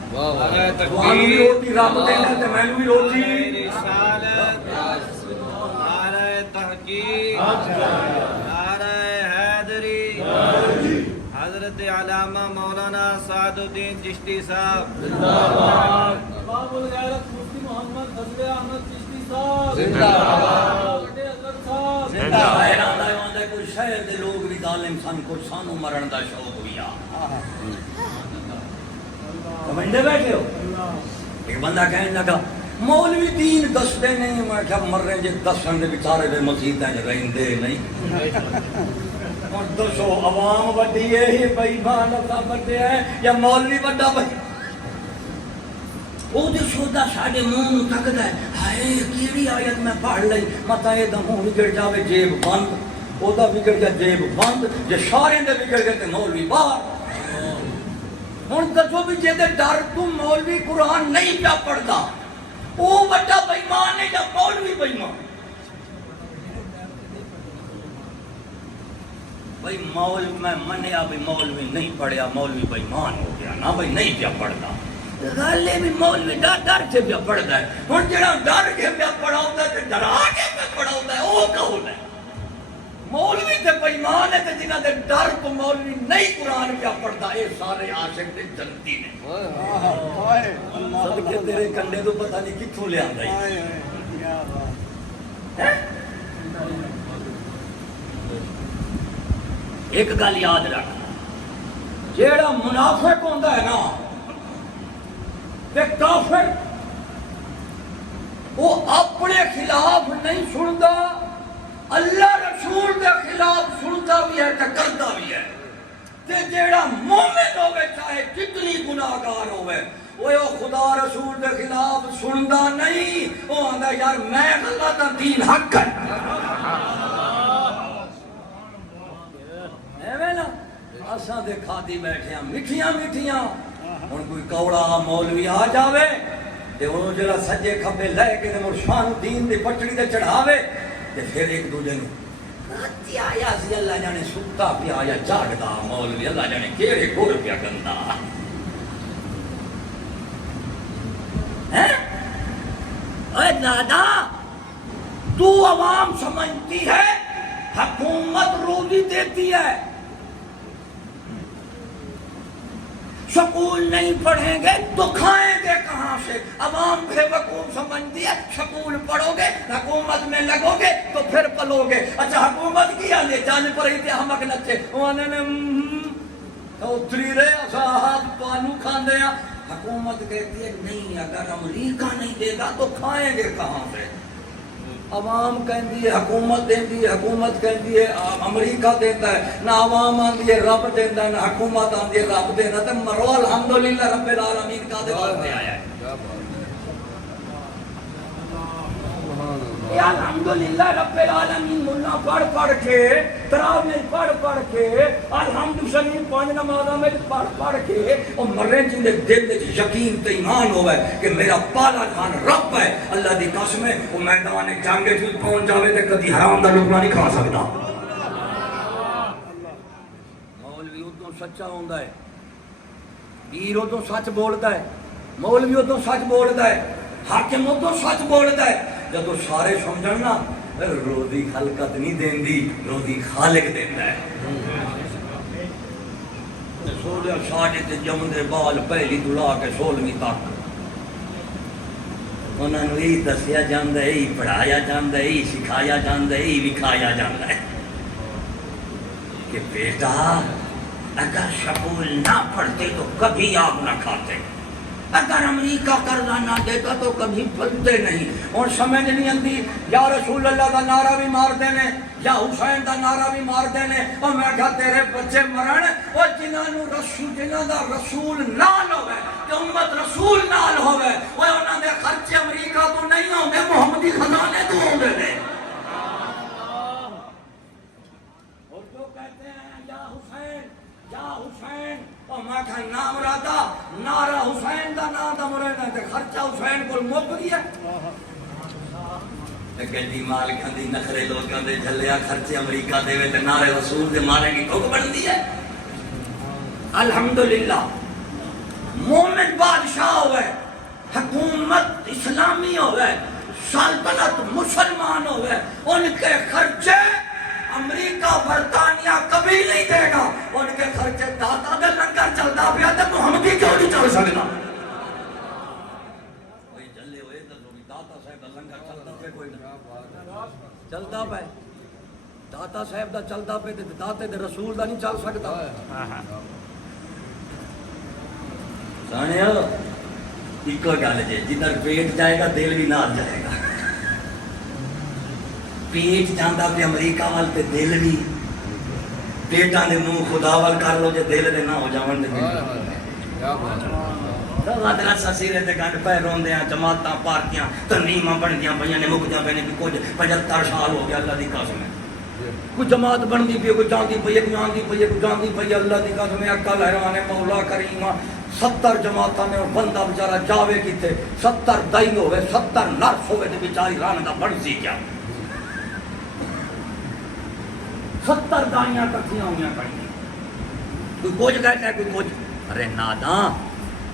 تانوں بھی روٹی رب دیندا تے مینوں بھی روٹی. نعرہ تحقیق حضرت علامہ مولانا سعد الدین چشتی صاحب باب الغیرت مفتی محمد فضل احمد چشتی صاحب زندہ باد. زندہ باد. کوئی شہر دے لوگ بھی ظالم سن کو سانو مرن دا شوق ہویا. سمجھدے بیٹھے ہو ایک بندہ کہنے لگا مولوی دین دستے نہیں، میں کیا مر رہے جی دسن دے بیچارے دے مسیطیں رہندے نہیں. اور دسو عوام وڈی ہے ہی بے ایمان اللہ بڑے ہیں یا مولوی بڑا بھائی؟ وہ دے سودا ساڈے منہ نوں تکدا ہے، ہائے کیڑی آیت میں پڑھ لئی متا اے دا منہ وگڑ جاوے جیب بند، او دا وگڑ جا جیب بند، جے سارے دے وگڑ گئے تے مولوی باہر. ہن دسو بھی جے دے ڈر تو مولوی قرآن نہیں پیا پڑھدا او بڑا بے ایمان ہے یا مولوی بے ایمان؟ بھائی مولوی میں منیا بھی مولوی نہیں پڑھیا مولوی بے ایمان ہو گیا نا، بھائی نہیں پیا پڑھدا. گالے بھی مولوی ڈر کے پیا پڑھدا ہے. ہن جڑا ڈر کے پیا پڑھاوندا تے ڈرا کے پیا پڑھاوندا ہے او کون ہے؟ مولوی تے بے ایمان ہے تے جنہاں دے ڈر تو مولوی نہیں قرآن پیا پڑھدا اے سارے عاشق تے جنتی نے. صدقے تیرے کنڈے تو پتہ نہیں کتھوں لے آندا ہے. ایک گل یاد رکھ، جیڑا منافق ہوندا ہے نا تے کافر، وہ اپنے خلاف نہیں سندا، اللہ رسول دے خلاف سنتا بھی ہے تے کردا بھی ہے. تے جیڑا مومن ہوے چاہے جتنی گناہگار ہوے وہ خدا رسول دے خلاف سندا نہیں، وہ آندا یار میں اللہ دا دین حق ہے. ایویں نا اساں دے کھادی بیٹھے ہیں میٹھیاں میٹھیاں. ہن کوئی کوڑا مولوی آ جاوے تے وہ جڑا سجے کھبے لے کے تے شان دین دی پٹڑی تے چڑھاوے تے پھر ایک دوجے نوں راتی آیا سی اللہ جانے ستا پیا یا جاگدا مولوی اللہ جانے کیڑے گور پیا گندا ہے. اے دادا تو عوام سمجھتی ہے حکومت روزی دیتی ہے، سکول نہیں پڑھیں گے تو کھائیں گے کہاں سے؟ عوام بے وقوف سمجھتی ہے سکول پڑھو گے حکومت میں لگو گے تو پھر پلو گے. اچھا حکومت کیا لے جانے پر ہی ہمک نچے انہوں نے اتری رہے صاحب پانو کھاندے ہیں. حکومت کہتی ہے نہیں اگر امریکہ نہیں دے گا تو کھائیں گے کہاں سے؟ عوام کہندی ہے حکومت دیندی ہے، حکومت کہندی ہے امریکہ دیتا ہے. نہ عوام آندی ہے رب دیندا ہے، نہ حکومت آندی ہے رب دیندا. تے مرو الحمدللہ رب العالمین کا دے تے آیا ہے. یا الحمدللہ رب العالمین ملا پڑھ پڑھ کے تراویح پڑھ پڑھ کے الحمد شریف پانچ نمازاں میں پڑھ کے اور مرے جن دے دل وچ یقین تے ایمان ہوے کہ میرا پالا خان رب ہے. اللہ دی قسم ہے وہ میدان جنگ وچ پہنچ جاوے تے کدی حرام دا لقمہ نہیں کھا سکدا. مولوی ادوں سچا ہوندا ہے، پیر ادوں سچ بولدا ہے، مولوی ادوں سچ بولدا ہے، حاکم ادوں سچ بولدا ہے جدو سارے سمجھن نا روزی خلقت نہیں دیندی روزی خالق دیندا ہے. سولہ ساڑھے تے جمدے بال پہلی دلا کے 16ویں تک انہاں نوں یہی دسیا جاندا ہے، یہی پڑھایا جاندا ہے، یہی سکھایا جاندا ہے، یہی لکھایا جاندا ہے کہ بیٹا اگر سکول نہ پڑھتے تو کبھی آپ نہ کھاتے، اگر امریکہ قرضہ نہ دیتا تو کبھی پھلتے نہیں. اور سمجھ نہیں آتی یا رسول اللہ کا نعرہ بھی مار دینے یا حسین کا نعرہ بھی مار دینے. اور میں کہا تیرے بچے مرن اور جنہاں دا رسول نال ہوئے کہ امت رسول نال ہوئے وہ انہاں دے خرچے امریکہ تو نہیں ہوندے محمدی خزانے تو ہوندے نے. اور جو کہتے ہیں یا حسین یا حسین اور میں کہا نام رادا نعرہ حسین دا نام دا مرنا تے خرچہ حسین کو مک گیا. گڈی مالکاں دی نخرے لوکاں دے جھلیا خرچے امریکہ دے تے نعرے رسول دے مارے کی ٹھوک بندی ہے. الحمدللہ مومن بادشاہ ہوئے، حکومت اسلامی ہوئے، سلطنت مسلمان ہوئے، ان کے خرچے امریکہ برطانیہ کبھی نہیں دے گا. ان کے خرچے داتا دے لنگر چلتا پیا تو محمدی کیوں نہیں چل سکتا؟ کوئی جلے ہوئے تو داتا صاحب دا لنگر چلتا پہ کوئی نہ چلتا پہ داتا صاحب دا چلتا پہ تے داتے دے رسول دا نہیں چل سکتا. سانیو ایک گل جی جدھر پیٹ جائے گا دل بھی نال جائے گا. پیٹ جانا پہ امریکہ وال تے دل بھی پیٹاں دے منہ خدا وال کر لو جے دل دے نہ ہو جاون مدرسہ سیرے تے گنڈ پہ روندے ہیں جماعتاں پارٹیاں تنظیماں بندیاں پئیاں نے مکدیاں پئیاں نے کچھ 75 سال ہو گیا اللہ دی قسم ہے. کوئی جماعت بندی پئی کوئی جاندی پئی کوئی آندی پئی کوئی جاندی پئی اللہ دی قسم ہے. عقل حیران ہے مولا کریم 70 جماعتاں نے بندہ بیچارہ جاوے کیتے 70 دائی ہوے 70 نرس ہوے تے بیچاری ران دا بن سی کیا 70 دائیاں کٹھیاں ہوئیاں پڑی کوئی کچھ کہتا ہے کوئی کچھ. ارے ناداں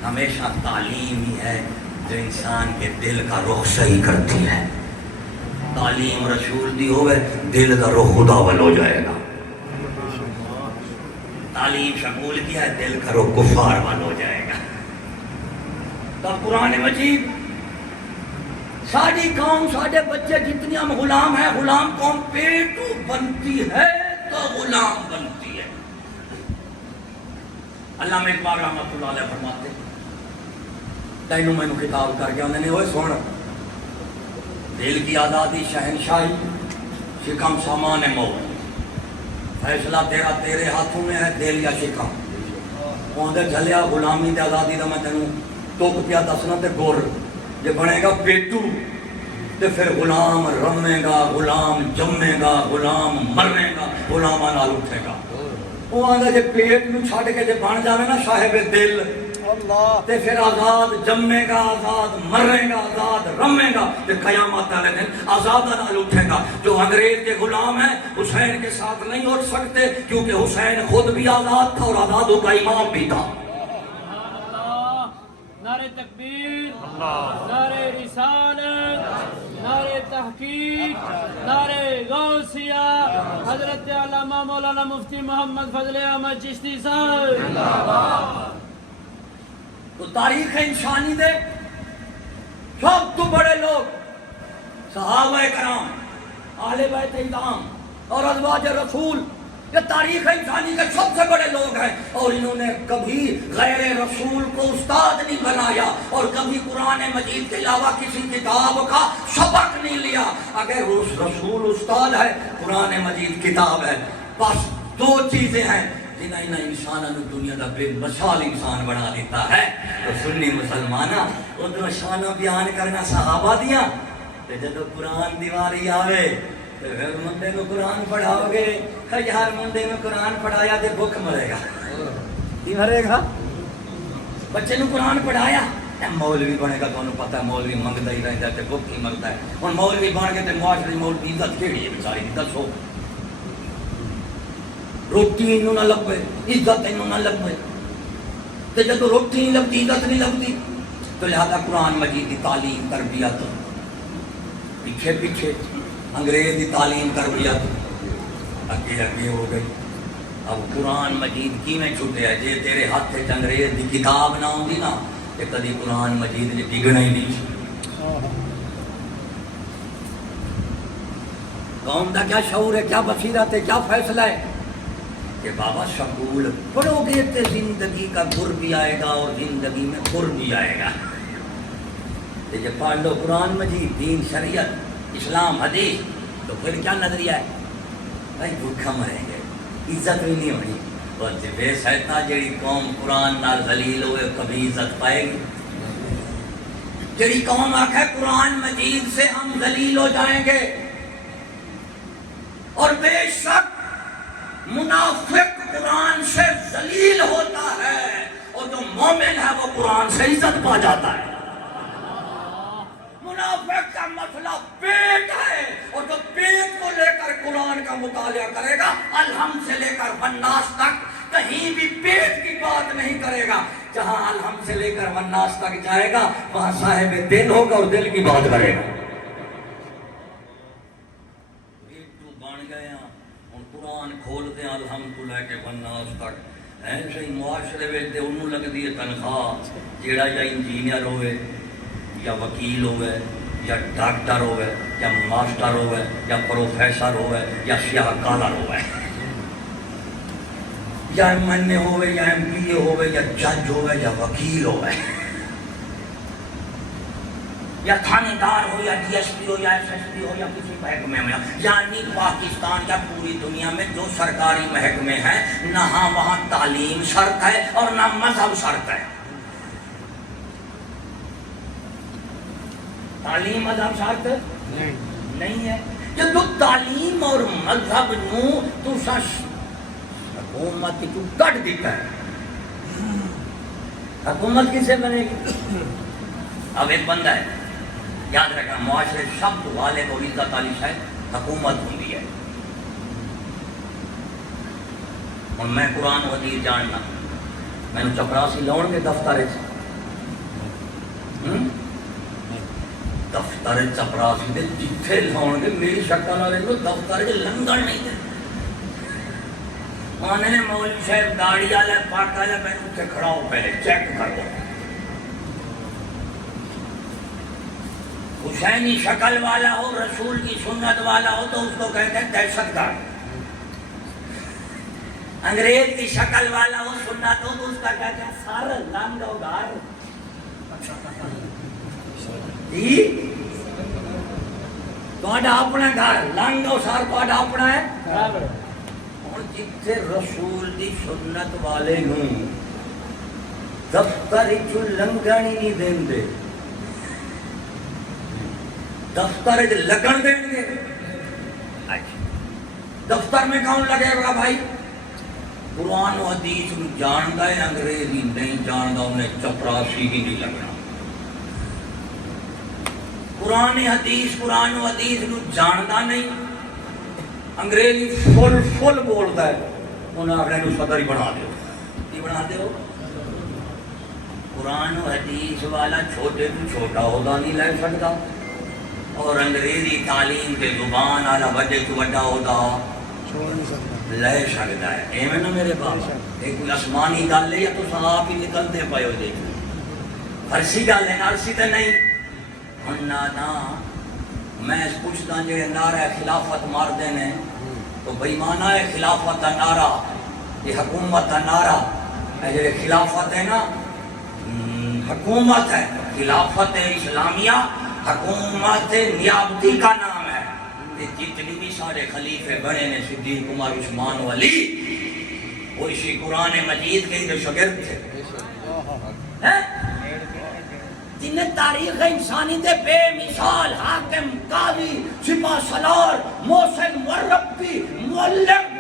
ہمیشہ تعلیم ہی ہے جو انسان کے دل کا رخ صحیح کرتی ہے. تعلیم رسول دی ہوئے دل کا رخ خدا وال ہو جائے گا. تعلیم شمول کیا ہے دل کا رخ کفار وال ہو جائے گا. تو قرآن مجید ساری قوم سارے بچے جتنی ہم غلام ہیں غلام قوم پیٹو بنتی ہے تو غلام بنتی ہے. علامہ اقبال رحمۃ اللہ علیہ فرماتے تینوں میں خطاب کر کے انہوں نے وہ سن دل کی آزادی شہنشاہی شکم سامان موت فیصلہ تیرا تیرے ہاتھوں میں ہے دل یا شکم. اندر جھلیا غلامی دی آزادی دا میں تینوں توک پیا دسنا تے گور جے بنے گا پیٹو تے پھر غلام رمے گا غلام جمے گا غلام مرے گا غلاماں نال اٹھے گا. وہ آندا جے پیٹ نو چھڈ کے جے بن جاوے نا صاحب دل اللہ تے پھر آزاد جمے گا آزاد مرے گا آزاد رمے گا تے قیامت والے دن آزاد نال اٹھے گا. جو انگریز کے غلام ہیں حسین کے ساتھ نہیں اٹھ سکتے کیونکہ حسین خود بھی آزاد تھا اور آزادوں کا امام بھی تھا. نعرہ تکبیر نعرہ رسالت نعرہ تحقیق نعرہ غوثیہ حضرت علامہ مولانا مفتی محمد فضل احمد چشتی صاحب. تو تاریخ انسانی دے سب تو بڑے لوگ صحابہ کرام اہل بیت اعظام اور ازواج رسول یہ تاریخ انسانی کے سب سے بڑے لوگ ہیں اور انہوں نے کبھی غیر رسول کو استاد نہیں بنایا اور کبھی قرآن مجید کے علاوہ کسی کتاب کا سبق نہیں لیا. اگر رسول استاد ہے قرآن مجید کتاب ہے. بس دو چیزیں ہیں جنہیں انسانوں نے دنیا کا بے مثال انسان بنا دیتا ہے. تو سنی مسلمانہ ادھر شانہ بیان کرنا صحابہ دیا جب قرآن دیواری آوے تو پھر منڈے میں قرآن پڑھاؤ گے یار منڈے میں قرآن پڑھایا تو بھوک مرے گا. کی مرے گا؟ بچے نے قرآن پڑھایا مولوی بنے گا. تمہیں پتا ہے مولوی منگتا ہی رہتا ہے بھوک ہی مرتا ہے. ہوں مولوی بن کے معاشرے مولوی عزت کہڑی ہے بیچاری کی دسو. روٹی انہوں نہ لبے عزت انہوں نہ لبے تو جب روٹی نہیں لبتی عزت نہیں لبتی تو لہذا قرآن مجید کی تعلیم تربیت پیچھے پیچھے انگریز کی تعلیم تربیت اگے اگے ہو گئی. اب قرآن مجید کی میں چھٹے ہے جے تیرے ہاتھ سے انگریز کی کتاب نہ ہوندی نا کہ کدی قرآن مجید نے ڈگنا ہی نہیں. قوم کا کیا شعور ہے کیا بصیرت ہے کیا فیصلہ ہے کہ بابا سکول پڑھو گے تو زندگی کا گر بھی آئے گا اور زندگی میں گر بھی آئے گا. جب پڑھ لو قرآن مجید دین شریعت اسلام حدیث تو پھر کیا نظریہ ہے بھائی بھوکا مریں گے عزت بھی نہیں ہونی. اور بے سہتا جڑی قوم قرآن نال ذلیل ہوئے کبھی عزت پائے گی. جڑی قوم آکھے قرآن مجید سے ہم ذلیل ہو جائیں گے اور بے شک منافق قرآن سے ذلیل ہوتا ہے اور جو مومن ہے وہ قرآن سے عزت پا جاتا ہے. منافق کا مسئلہ پیٹ ہے اور جو پیٹ کو لے کر قرآن کا مطالعہ کرے گا الحمد سے لے کر والناس تک کہیں بھی پیٹ کی بات نہیں کرے گا. جہاں الحمد سے لے کر والناس تک جائے گا وہاں صاحب دل ہوگا اور دل کی بات کرے گا. پیٹو بن گئے ہوں قرآن کھولتے ہیں الحمد لے کے والناس تک ایسے ہی معاشرے میں انہوں لگتی ہے تنخواہ جیڑا یا انجینئر ہوئے یا وکیل ہوئے یا ڈاکٹر ہوئے یا ماسٹر ہوئے یا پروفیسر ہوئے یا سیاہ کالر ہوئے یا ایم این اے ہوئے یا ایم پی اے ہوئے یا جج ہوئے یا وکیل ہوئے یا تھانے دار ہو یا ڈی ایس پی ہو یا ایس ایس پی ہو یا کسی محکمے میں ہو، یعنی پاکستان یا پوری دنیا میں جو سرکاری محکمے ہیں نہ وہاں تعلیم شرط ہے اور نہ مذہب شرط ہے. تعلیم مذہب شرط نہیں ہے. جب تعلیم اور مذہب نو تو حکومت کو کٹ دیتا ہے. حکومت کسے بنے گی؟ اب ایک بندہ ہے، یاد رکھنا معاشرے سب والے کو عزت والی شاید حکومت ہوتی ہے. اور میں قرآن و حدیث جاننا، میں نے چپراسی لاؤن کے دفتر دفتر چپراسی دے جتھے لاؤن کے میری شکل والے کو دفتر کے لنگن نہیں دے. آنے نے مولوی صاحب داڑھی والا پاک والا، میں نے اتنے کھڑا ہو پہلے چیک کر دو. حسینی شکل والا ہو، رسول کی سنت والا ہو تو اس کو کہتے ہیں دہشت گرد. انگریز کی شکل والا ہو، سنت ہو تو اس کا کہتے ہیں سر لانگو گار. تہاڈا اپنا گھر لانگو سر تہاڈا اپنا ہے. اور جتھے رسول دی سنت والے نوں دفتر چ لنگن ہی نہیں دیندے، دفتر لگن دیں گے. دفتر میں کون لگے گا بھائی؟ قرآن و حدیث کو جانتا ہے، انگریزی نہیں جانتا انہیں چپراسی ہی نہیں لگنا. قرآن و حدیث کو جانتا نہیں، انگریزی فل بولتا ہے، انہیں اپنے کو صدر ہی بنا دو. کی بنا دو؟ قرآن و حدیث والا چھوٹے کو چھوٹا عہدہ نہیں لے سکتا، اور انگریزی تعلیم کے زبان والا وڈے تو وڈا عہدہ لے سکتا ہے. ایویں نا میرے بابا، ایک کوئی آسمانی گل ہے یا تو آپ ہی نکلتے پے ہو جی. فرسی گل ہے، نرسی تو نہیں. نا میں پوچھتا جی نعرہ خلافت مارتے ہیں تو بھائی مانا ہے خلافت کا نعرہ، یہ حکومت کا نعرہ ہے. جی خلافت ہے نا حکومت ہے، خلافت اسلامیہ حکومت نیابتی کا نام ہے. جتنی بھی سارے خلیفے بنے نے صدیق عمر عثمان ولی، وہ اسی قرآن مجید کے ہی شاگرد تھے. جنہیں تاریخ انسانی دے بے مثال حاکم، قاضی، سپاہ سالار، محسن، مربی، معلم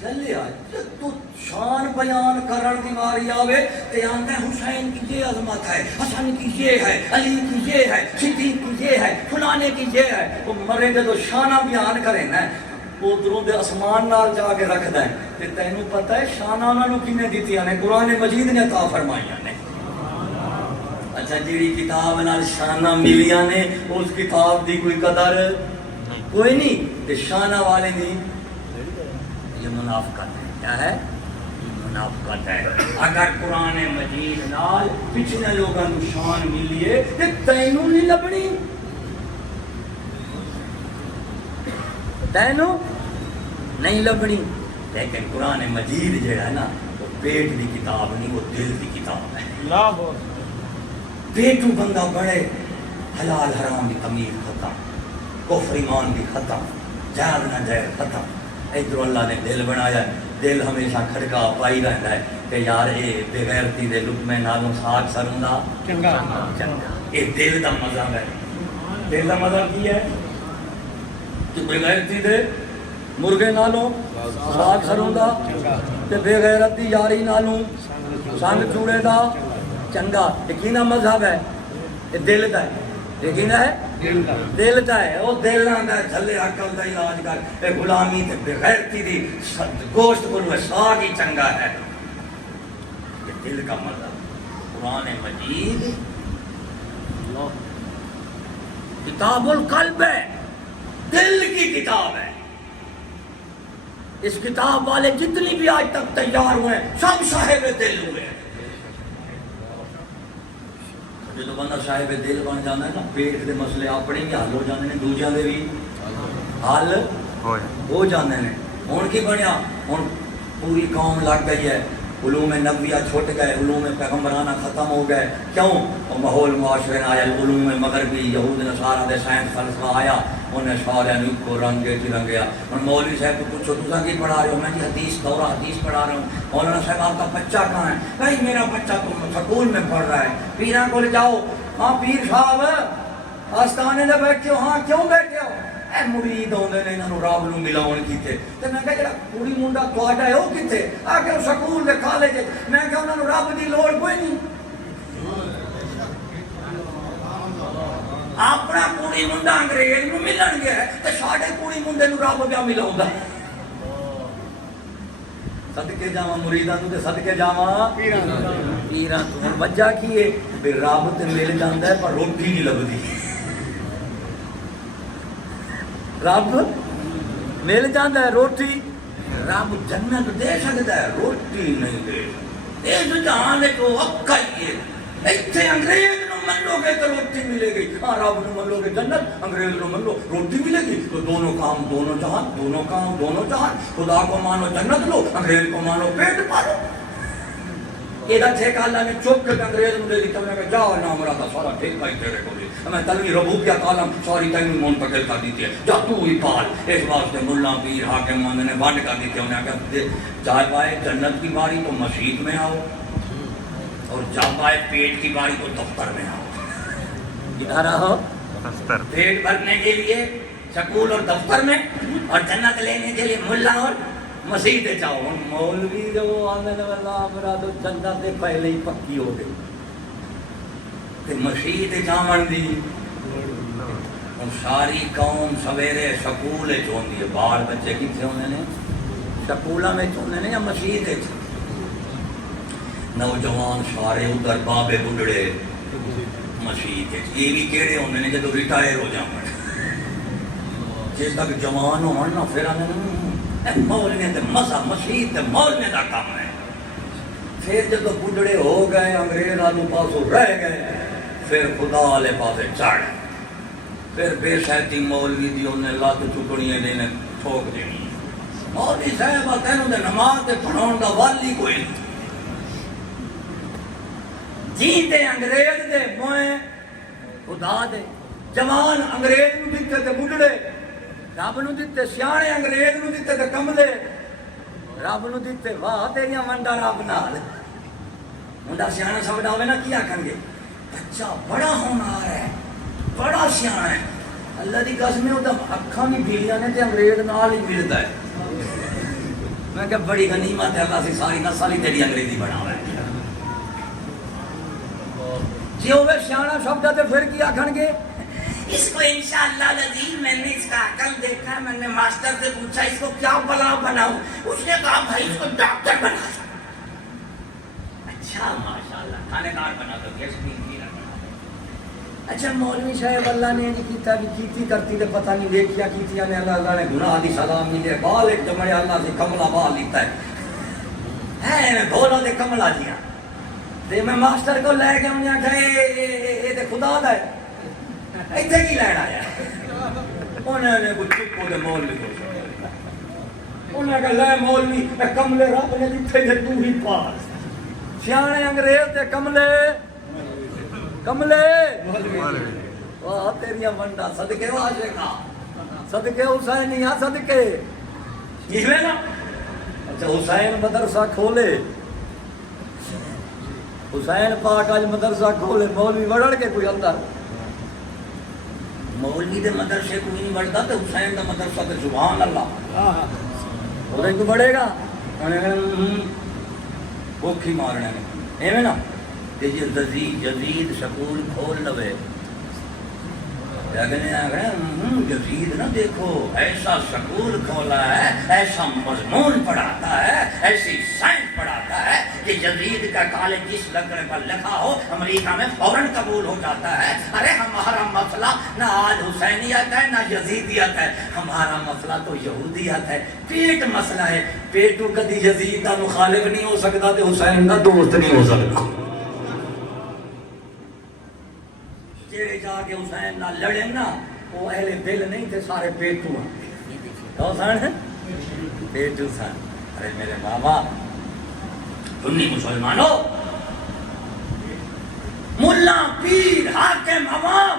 چلے آج تو شان بیان کرن دی ماری آوے تے آندا ہے حسین کی یہ عظمت ہے، حسن کی یہ ہے، علی کی یہ ہے، صدیق کی یہ ہے، فلانے کی یہ ہے. وہ مرے دے تو شانہ بیان کرے نا، ادھروں دے آسمان نال جا کے رکھدا ہے. تے تینوں پتہ ہے شانہ انہاں نوں کنے دتیاں نے؟ قرآن مجید نے عطا فرمائیاں نے. اچھا جیڑی کتاب نال شانہ ملیاں نے اس کتاب دی کوئی قدر کوئی نہیں، تے شانہ والے دی یہ منافقت ہے. کیا ہے؟ منافقت ہے. اگر قرآن مجید نال پچھلے لوگوں کو شان ملیے تے تینوں نہیں لبنی، تینوں نہیں لبنی. لیکن قرآن مجید جو ہے نا وہ پیٹ کی کتاب نہیں، وہ دل کی کتاب ہے. پیٹو بندہ بڑے، حلال حرام کی تمیز ختم، کفر ایمان کی ختم، جائز نہ جائز ختم. ادھر اللہ نے دل بنایا، دل ہمیشہ کھڑکا پائی رہتا ہے کہ یار اے بغیرتی دے لقمے نالوں ساگ سروں دا چنگا. یہ دل دا مذہب ہے. دل دا مذہب کی ہے کہ بغیرتی دے مرغے نالوں ساگ سروں دا تے بے غیرت دی یاری نالوں سنگ چوڑے دا چنگا. یقینا مذہب ہے، یہ دل دا ہے. یقینا ہے دل دا ہے. وہ دل آندا ہے جھلے عقل دا علاج کر، اے غلامی تے بے غیرتی دی گوشت کو ساگ ہی چنگا ہے. یہ دل کا مذہب. قرآن مجید کتاب القلب ہے، دل کی کتاب ہے. اس کتاب والے جتنی بھی آج تک تیار ہوئے سب صاحب دل ہوئے ہیں. جو بندہ صاحب دل بن جانا ہے نا، پیٹ دے مسئلے اپنے بھی حل ہو جانے ہیں، دوجیاں دے بھی حل ہو جانے ہیں. ہن کی بنیا؟ ہن پوری قوم لگ گئی ہے علوم نبویہ چھوٹ گئے، علوم پیغمبرانہ ختم ہو گئے. کیوں؟ وہ ماحول معاشرے میں آیا، علوم مغربی یہود نصارہ دے سائنس فلسفہ آیا، انہیں سارے کو رنگے چ رنگیا. اور مولوی صاحب کو پوچھو تسا کی پڑھا رہے ہو؟ میں جی حدیث دورہ حدیث پڑھا رہا ہوں. مولانا صاحب آپ کا بچہ کہاں ہے؟ بھائی میرا بچہ تو سکول میں پڑھ رہا ہے. پیراں کو لے جاؤ. ہاں پیر صاحب آستانے دے بیٹھے ہو؟ ہاں کیوں بیٹھے ہو؟ اے مرید ہوندے نے انہاں نوں رب نوں ملاون کیتے. تے میں کہا جڑا کڑی منڈا تہاڈا ہے او کتے؟ آ کے سکول دے کالج. میں کہا انہاں نوں رب دی لوڑ کوئی نہیں. اپنا کڑی منڈا انگریز نوں ملن گیا تے ساڈے کڑی منڈے نوں رب پیا ملاوندا. صدقے جاواں مریداں نوں تے صدقے جاواں پیراں تو. وجہ کی ہے بے رب تے مل جاندا ہے پر روٹی نہیں لبدی. رب مل جاتا ہے روٹی، رب جنت دے سکتا ہے روٹی نہیں دے. اس جہان کو اکا ہی ہے. اتنے انگریز نو منو گے تو روٹی ملے گی. ہاں رب نو منو گے جنت، انگریز نو منو روٹی ملے گی. تو دونوں کام دونوں جہان، دونوں کام دونوں جہان. خدا کو مانو جنت لو، انگریز کو مانو پیٹ پالو. یہ ٹھیکہ اللہ نے چپ کے انگریز نے دے دیتا. میں کہا جاؤ نا مرا سارا ٹھیکہ ہی تیرے کو. میں تلوی ربوبیہ کالم ساری تینوں منتقل کر دیتی ہے. جا تو ہی پال. اس واسطے ملا پیر حاکم ماندے نے ونڈ کر دیتے. انہیں کہا جب آئے جنت کی باری تو مسجد میں آؤ، اور جب آئے پیٹ کی باری تو دفتر میں آؤ. کدھر آؤ؟ پیٹ بھرنے کے لیے سکول اور دفتر میں، اور جنت لینے کے لیے ملا اور مسجد جاؤ. مولوی جو آنے والا میرا تو جنت سے پہلے ہی پکی ہو گئی. مسجد جاون دی ساری قوم سویرے سکول چوندی ہے. بال بچے کتنے ہوندے نے؟ سکولاں میں ہوندے نے یا مسجد وچ؟ نوجوان سارے ادھر، بابے بڈھڑے مسجد وچ. یہ بھی کیڑے ہوندے نے جدوں ریٹائر ہو جاون. جس تک جوان ہون نا پھر آنے مولوی تے مزہ مسجد تے مولوی دا کام ہے. پھر جدوں بڈھڑے ہو گئے، انگریز آلو پاسوں رہ گئے، پھر خدا والے پاسے چڑھ. پھر بے سیتی مولوی دی انہیں لت چکڑیاں دینے ٹھوک دینی. مولوی صاحب تینوں دے نماز تے پڑھاؤن دا والی کوئی نہیں. جی تے انگریز دے موئے خدا دے. جوان انگریز نو دیتے تے بڈھڑے رب نو دیتے. سیانے انگریز نو دیتے تے کملے رب نو دیتے. واہ تیریاں ونڈا رب نال. منڈا سیانا سمجھا ہوئے نا کی آکھن گے بچہ بڑا ہونہار ہے، بڑا سیاح ہے. اللہ دی قسم ہے وہ اکھاں بھی بھیلیاں نے تے انگریز نال ہی ملتا ہے. میں کہ بڑی غنیمت ہے اللہ سے ساری نسل ہی تیری انگریزی بنا ہوا ہے. جی ہوئے سیاح سمجھا تے پھر کی آکھن گے اس کو انشاءاللہ العزیز میں نے اس کا عقل دیکھا. میں نے ماسٹر سے پوچھا اس کو کیا بلا بناؤں؟ اس نے کہا بھائی اس کو ڈاکٹر بنا. اچھا ماشاءاللہ کھانے کار بنا دو گے. اچھا مولوی صاحب اللہ نے جی کیتا بھی کیتی کرتی تے پتہ نہیں دیکھیا کیتیاں نے. اللہ نے گناہ دی سلام نہیں دے. بال ایک جمعے اللہ سے کملا بال لیتا ہے میں بولا دے کملا جیا. تے میں ماسٹر کو لے کے انہیں کہا اے تے خدا دا ہے ایتھے کی لین آیا. انہوں نے کچھ چکو دے مولوی کو انہوں نے کہا لے مولوی کملے رب نے دیتے تھے تو ہی پال. سیانے انگریز تے کملے کملے واہ تیریاں ونڈا. صدقے عاشقا صدقے حسینیاں صدقے یہ ہے نا. اچھا حسین مدرسہ کھولے، حسین پاک آج مدرسہ کھولے. مولوی وڑڑ کے کوئی اندر مولوی دے مدرسے کو نہیں بڑھتا تو حسین دا مدرسہ تے سبحان اللہ وہ کو بڑھے گا. بوکھی مارنے نے ایویں نا کہ جدید سکول کھول لوے. جدید نہ دیکھو ایسا سکول کھولا ہے، ایسا مضمون پڑھاتا ہے، ایسی سائنس پڑھاتا ہے کہ جدید کا کالج جس لکڑے پر لکھا ہو امریکہ میں فوراً قبول ہو جاتا ہے. ارے ہمارا مسئلہ نہ آج حسینیت ہے نہ یزیدیت ہے، ہمارا مسئلہ تو یہودیت ہے. پیٹ مسئلہ ہے. پیٹو کدی یزید کا مخالف نہیں ہو سکتا تو حسین کا دوست نہیں ہو سکتا. جڑے جا کے حسین نہ لڑے نا وہ اہل دل نہیں تھے، سارے پیٹو ہیں. پیٹو سن. ارے میرے بابا سنی مسلمانوں، ملا پیر حاکم عوام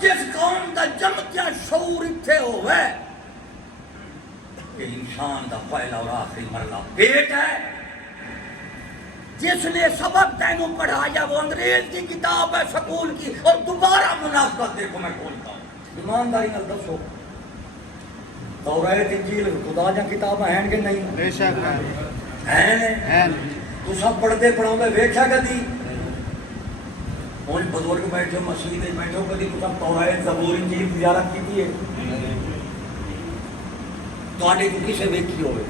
جس قوم دا جمتیا شعور اتھے ہوئے کہ انسان دا پہلا اور آخری مرلہ پیٹ ہے، جس نے سبق تینوں پڑھایا وہ انگریز کی کتاب ہے سکول کی، اور دوبارہ منافقت دیکھو میں کھولتا ہوں، ایمانداری نال دسو توریت انجیل خدا جا کتاباں ہیں کہ نہیں؟ بے شک ہیں تو سب پڑھتے پڑھاؤں ویکھیا کدی؟ ہوں بزرگ بیٹھے مسجد بیٹھے کدی تو سب توریت زبور انجیل زیارت کی ہے؟ تواڈے کو کسے ویکھی ہوئے؟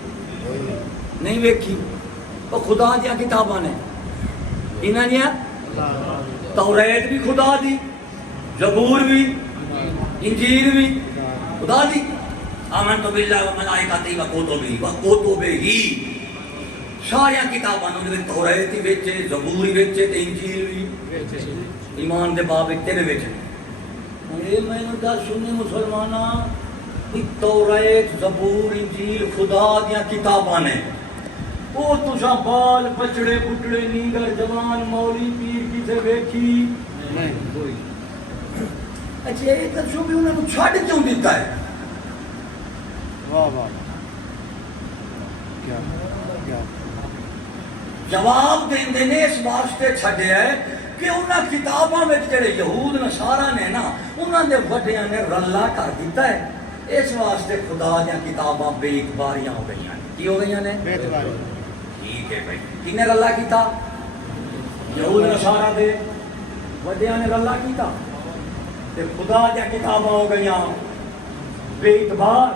نہیں ویکھی، تو خدا دیا کتاباں نے انہاں دیا توریت بھی خدا دی، زبور بھی، انجیل بھی خدا دی۔ آمنت باللہ و ملائکتہ و کتبہ سارے کتاباں نے توریت وچے، زبور وچے تے انجیل بھی ایمان دے باب تیرے وچ۔ اے مینوں دس سنی مسلماناں کہ توریت زبور انجیل خدا دیا کتاباں نے، وہ تساں بال بچڑے بٹڑے نیگر جوان مولی پیر کسے ویکھی نہیں کوئی۔ اچھا یہ دسو بھی انہوں نے چھڈ کیوں دیتا ہے؟ واہ واہ کیا کیا جواب دیندے نے اس واسطے چھڈیا ہے کہ انہاں کتاباں وچ جڑے یہود نصارا نے نا انہاں دے وڈیاں نے رلا کر دیتا ہے، اس واسطے خدا دیاں کتاباں بے اعتباریاں ہو گئیاں۔ کی ہو گئیاں نے؟ بے اعتباری۔ ٹھیک ہے بھائی، کنے رلا کیتا؟ یہود نصارا دے وڈیاں نے رلا کیتا تے خدا دیاں کتاباں ہو گئیاں بے اعتبار۔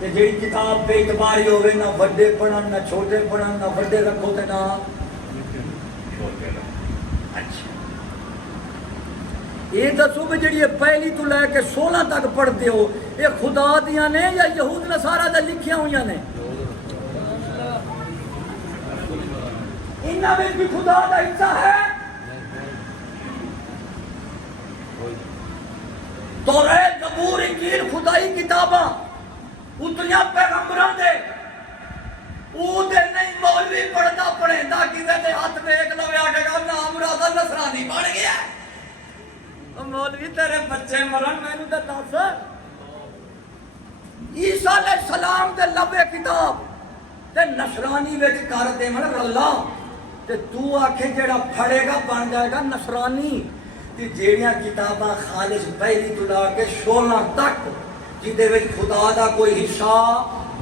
تے جڑی کتاب بے اعتباری ہوے نہ وڈے پڑھن نہ چھوٹے پڑھن، نہ وڈے رکھو تے نہ چھوٹے رکھو۔ اچھا یہ دسو بھی جڑی پہلی تو لے کے 16 تک پڑھتے ہو یہ خدا دیاں نے یا یہود نصارا دے لکھیاں ہوئیاں نے؟ انہاں وچ بھی خدا دا حصہ ہے؟ توریت زبور انجیل خدائی کتاباں اتنیاں پیغمبراں دے او دے نہیں مولوی پڑھدا پڑھیندا کسے دے ہاتھ ویکھ لوے آکھے گا نام راضا نصرانی بن گیا۔ مولوی تیرے بچے مرن مینوں تے دس عیسیٰ علیہ السلام دے لبے کتاب تے نصرانی وچ کر دے من اللہ تے تو آکھے جڑا پڑھے گا بن جائے گا نصرانی۔ تے جیڑیاں کتاباں خالص پہلی تو لا کے 16 تک جدے وچ خدا دا کوئی حصہ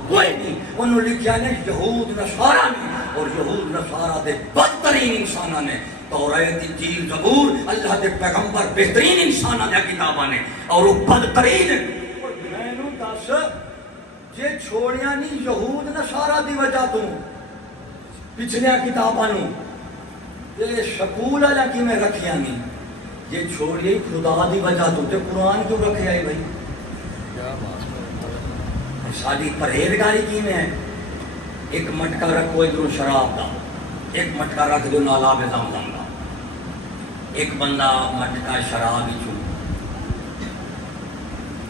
کوئی نہیں، انہوں لکھیا نے یہود نصارا نے، اور یہود نصارا دے بدترین انساناں نے۔ توریت انجیل زبور اللہ دے پیغمبر بہترین انساناں دے کتاباں نے اور وہ بدترین۔ مینوں دس جے چھوڑیاں نہیں یہود نصارا دی وجہ تو پچھلیاں کتاباں نوں تے سکول والا کیویں رکھیاں نہیں؟ جے چھوڑی خدا دی وجہ تو تے قرآن کیوں رکھیا ہے بھائی؟ ساری پرہیزگاری کی میں ہے؟ ایک مٹکا رکھو ادھر شراب دا، ایک مٹکا رکھ دو نالا میں زمزم دا، ایک بندہ مٹکا شراب ہی چھو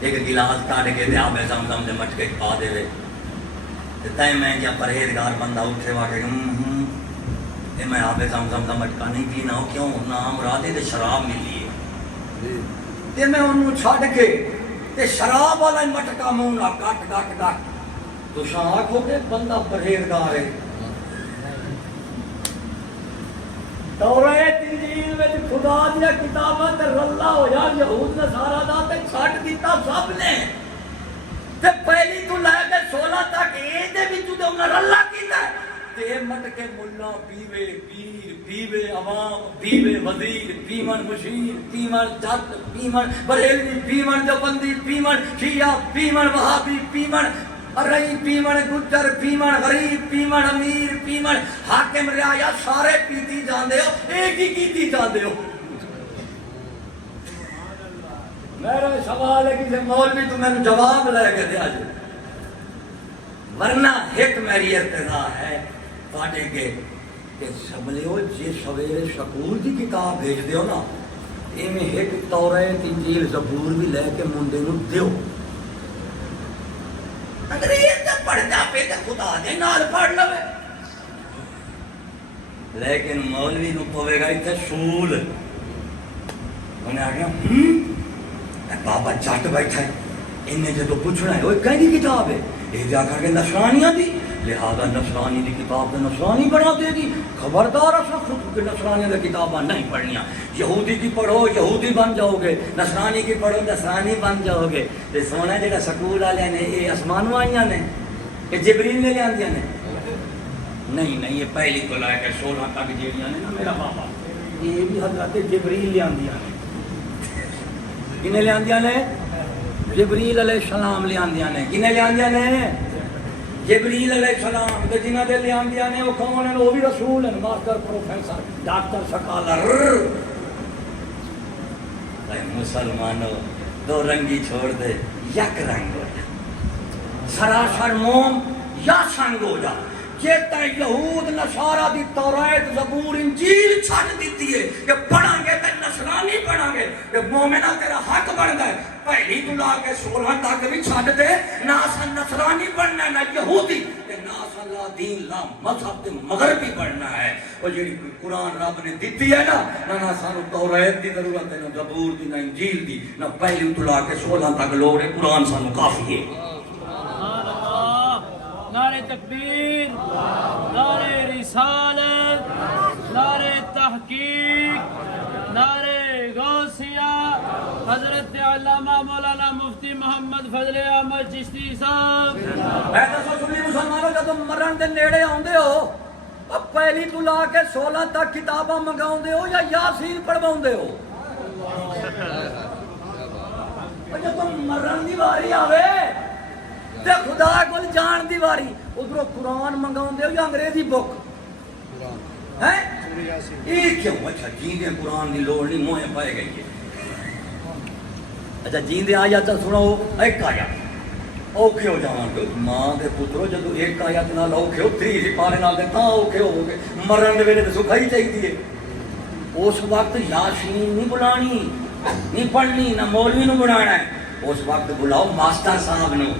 ایک گلاس کاٹ کے دے آب زمزم دے مٹکے پا دے وے تے میں جا پرہیزگار بندہ اٹھے وا کے میں آب زمزم دا مٹکا نہیں پینا ہو کیوں نام رادے تے شراب ملی ہے تے میں انہوں چھڑ کے تے شراب والا مٹکا منہ نہ کٹ کٹ کٹ تو شاہ کو کہ بندہ پرہیزگار ہے۔ توریت انجیل وچ خدا دیا کتاباں تے رلا ہویا یہود نصارا دا تے چھڈ دیتا سب نے تے پہلی تو لے کے 16 تک اے دے وچ تے انہاں رلا کیتا تے مٹکے ملا پیوے پیر پیوے عوام پیوے وزیر پیمن مشیر پیمن جٹ پیمن بریلوی پیمن دیوبندی پیمن شیعہ پیمن وہابی پیمن رئی پیمن گجر پیمن غریب پیمن امیر پیمن حاکم رعایا سارے پیتی جاندے ہو ایک ہی کیتی جاندے ہو۔ میرا سوال ہے کہ مولوی تو میں جواب لے کے دیا جو ورنہ ایک میری ارتضا ہے پاٹے کے کہ سمجھو جی سویرے سکول دی کتاب بھیج دیو نا ایویں ایک توریت انجیل زبور بھی لے کے منڈے نوں دیو انگریز تے پڑھدا پے تے خدا دے نال پڑھ لوے لیکن مولوی نو پوے گا اتنے سول. انہیں آگیا بابا جٹ بیٹھا ہے, انہیں جدو پوچھنا ہے وہ کہیں کتاب ہے, یہ جا کر کے نصرانیاں دی, لہذا نصرانی دی کتاب تو نصرانی بنا دے گی. خبردار اصلا خود کے نصرانیاں دی کتاباں نہیں پڑھنیاں. یہودی کی پڑھو یہودی بن جاؤ گے, نصرانی کی پڑھو نصرانی بن جاؤ گے. تے سونا جڑا سکول والے نے یہ آسمانوں آئیاں نے, یہ جبریل نے لیاندیاں نے؟ نہیں, یہ پہلی تو لے کے 16 تک جیڑیاں نے نا میرا بابا, یہ بھی حضرت جبریل لیاندیاں نے. کنہیں لیاندیاں نے؟ جبریل علیہ السلام لیاندیاں نے. کنہیں لیاندیاں نے؟ جبریل علیہ السلام. تے جنہاں دے لیاندیاں نے وہ کون ہیں؟ وہ بھی رسول ہیں, ماسٹر پروفیسر ڈاکٹر سکالر. اے مسلمانوں, دو رنگی چھوڑ دے, یک رنگ ہو جا, سراسر موم یا سنگ ہو جا. جے تے یہود نصارا دی تورات زبور انجیل چھڑ دیتی ہے کہ پڑھیں گے تے نصرانی پڑھیں گے, کہ مومنہ تیرا حق بنتا ہے پہلی تو لا کے 16 تک بھی چھڑ دے, نہ سن نصرانی پڑھنا ہے نہ یہودی, کہ نہ صلاح دین لا مذہب تے مغربی پڑھنا ہے. اور جی قرآن رب نے دیتی ہے نا, نہ سانو تورات دی ضرورت ہے, نہ زبور دی, نہ انجیل دی, نہ پہلی تو لا کے 16 تک لوڑ ہے. قرآن سانو کافی ہے. نعرہ تکبیر, نعرہ رسالت, نعرہ تحقیق, نعرہ غوثیہ, حضرت علامہ مولانا مفتی محمد فضل احمد چشتی صاحب. اے دسو سنی مسلمانوں, جب مرن دے نیڑے آندے ہو اب پہلی تو لا کے 16 تک کتاباں منگاؤندے ہو یا یاسین پڑھواؤندے ہو؟ جب مرن دی واری آوے تے خدا کول جان دی واری, ادھروں قرآن منگاؤندے ہو یا انگریزی بک ہیں؟ یہ کیوں؟ اچھا جیندے قرآن دی لوڑ نہیں, موئے پائے گئی ہے. اچھا جیندے آیات سناؤ, ایک آیات اوکھے ہو جاؤں گے ماں دے پترو, جدو ایک آیات نال اوکھے ہو 3 سپارے نال دے تاں اوکھے ہو گے. مرن دے ویلے تے سکھائی چاہیے ہے. اس وقت یاسین نہیں بلانی, نہیں پڑھنی, نہ مولوی نو بنانا ہے. اس وقت بلاؤ ماسٹر صاحب نو,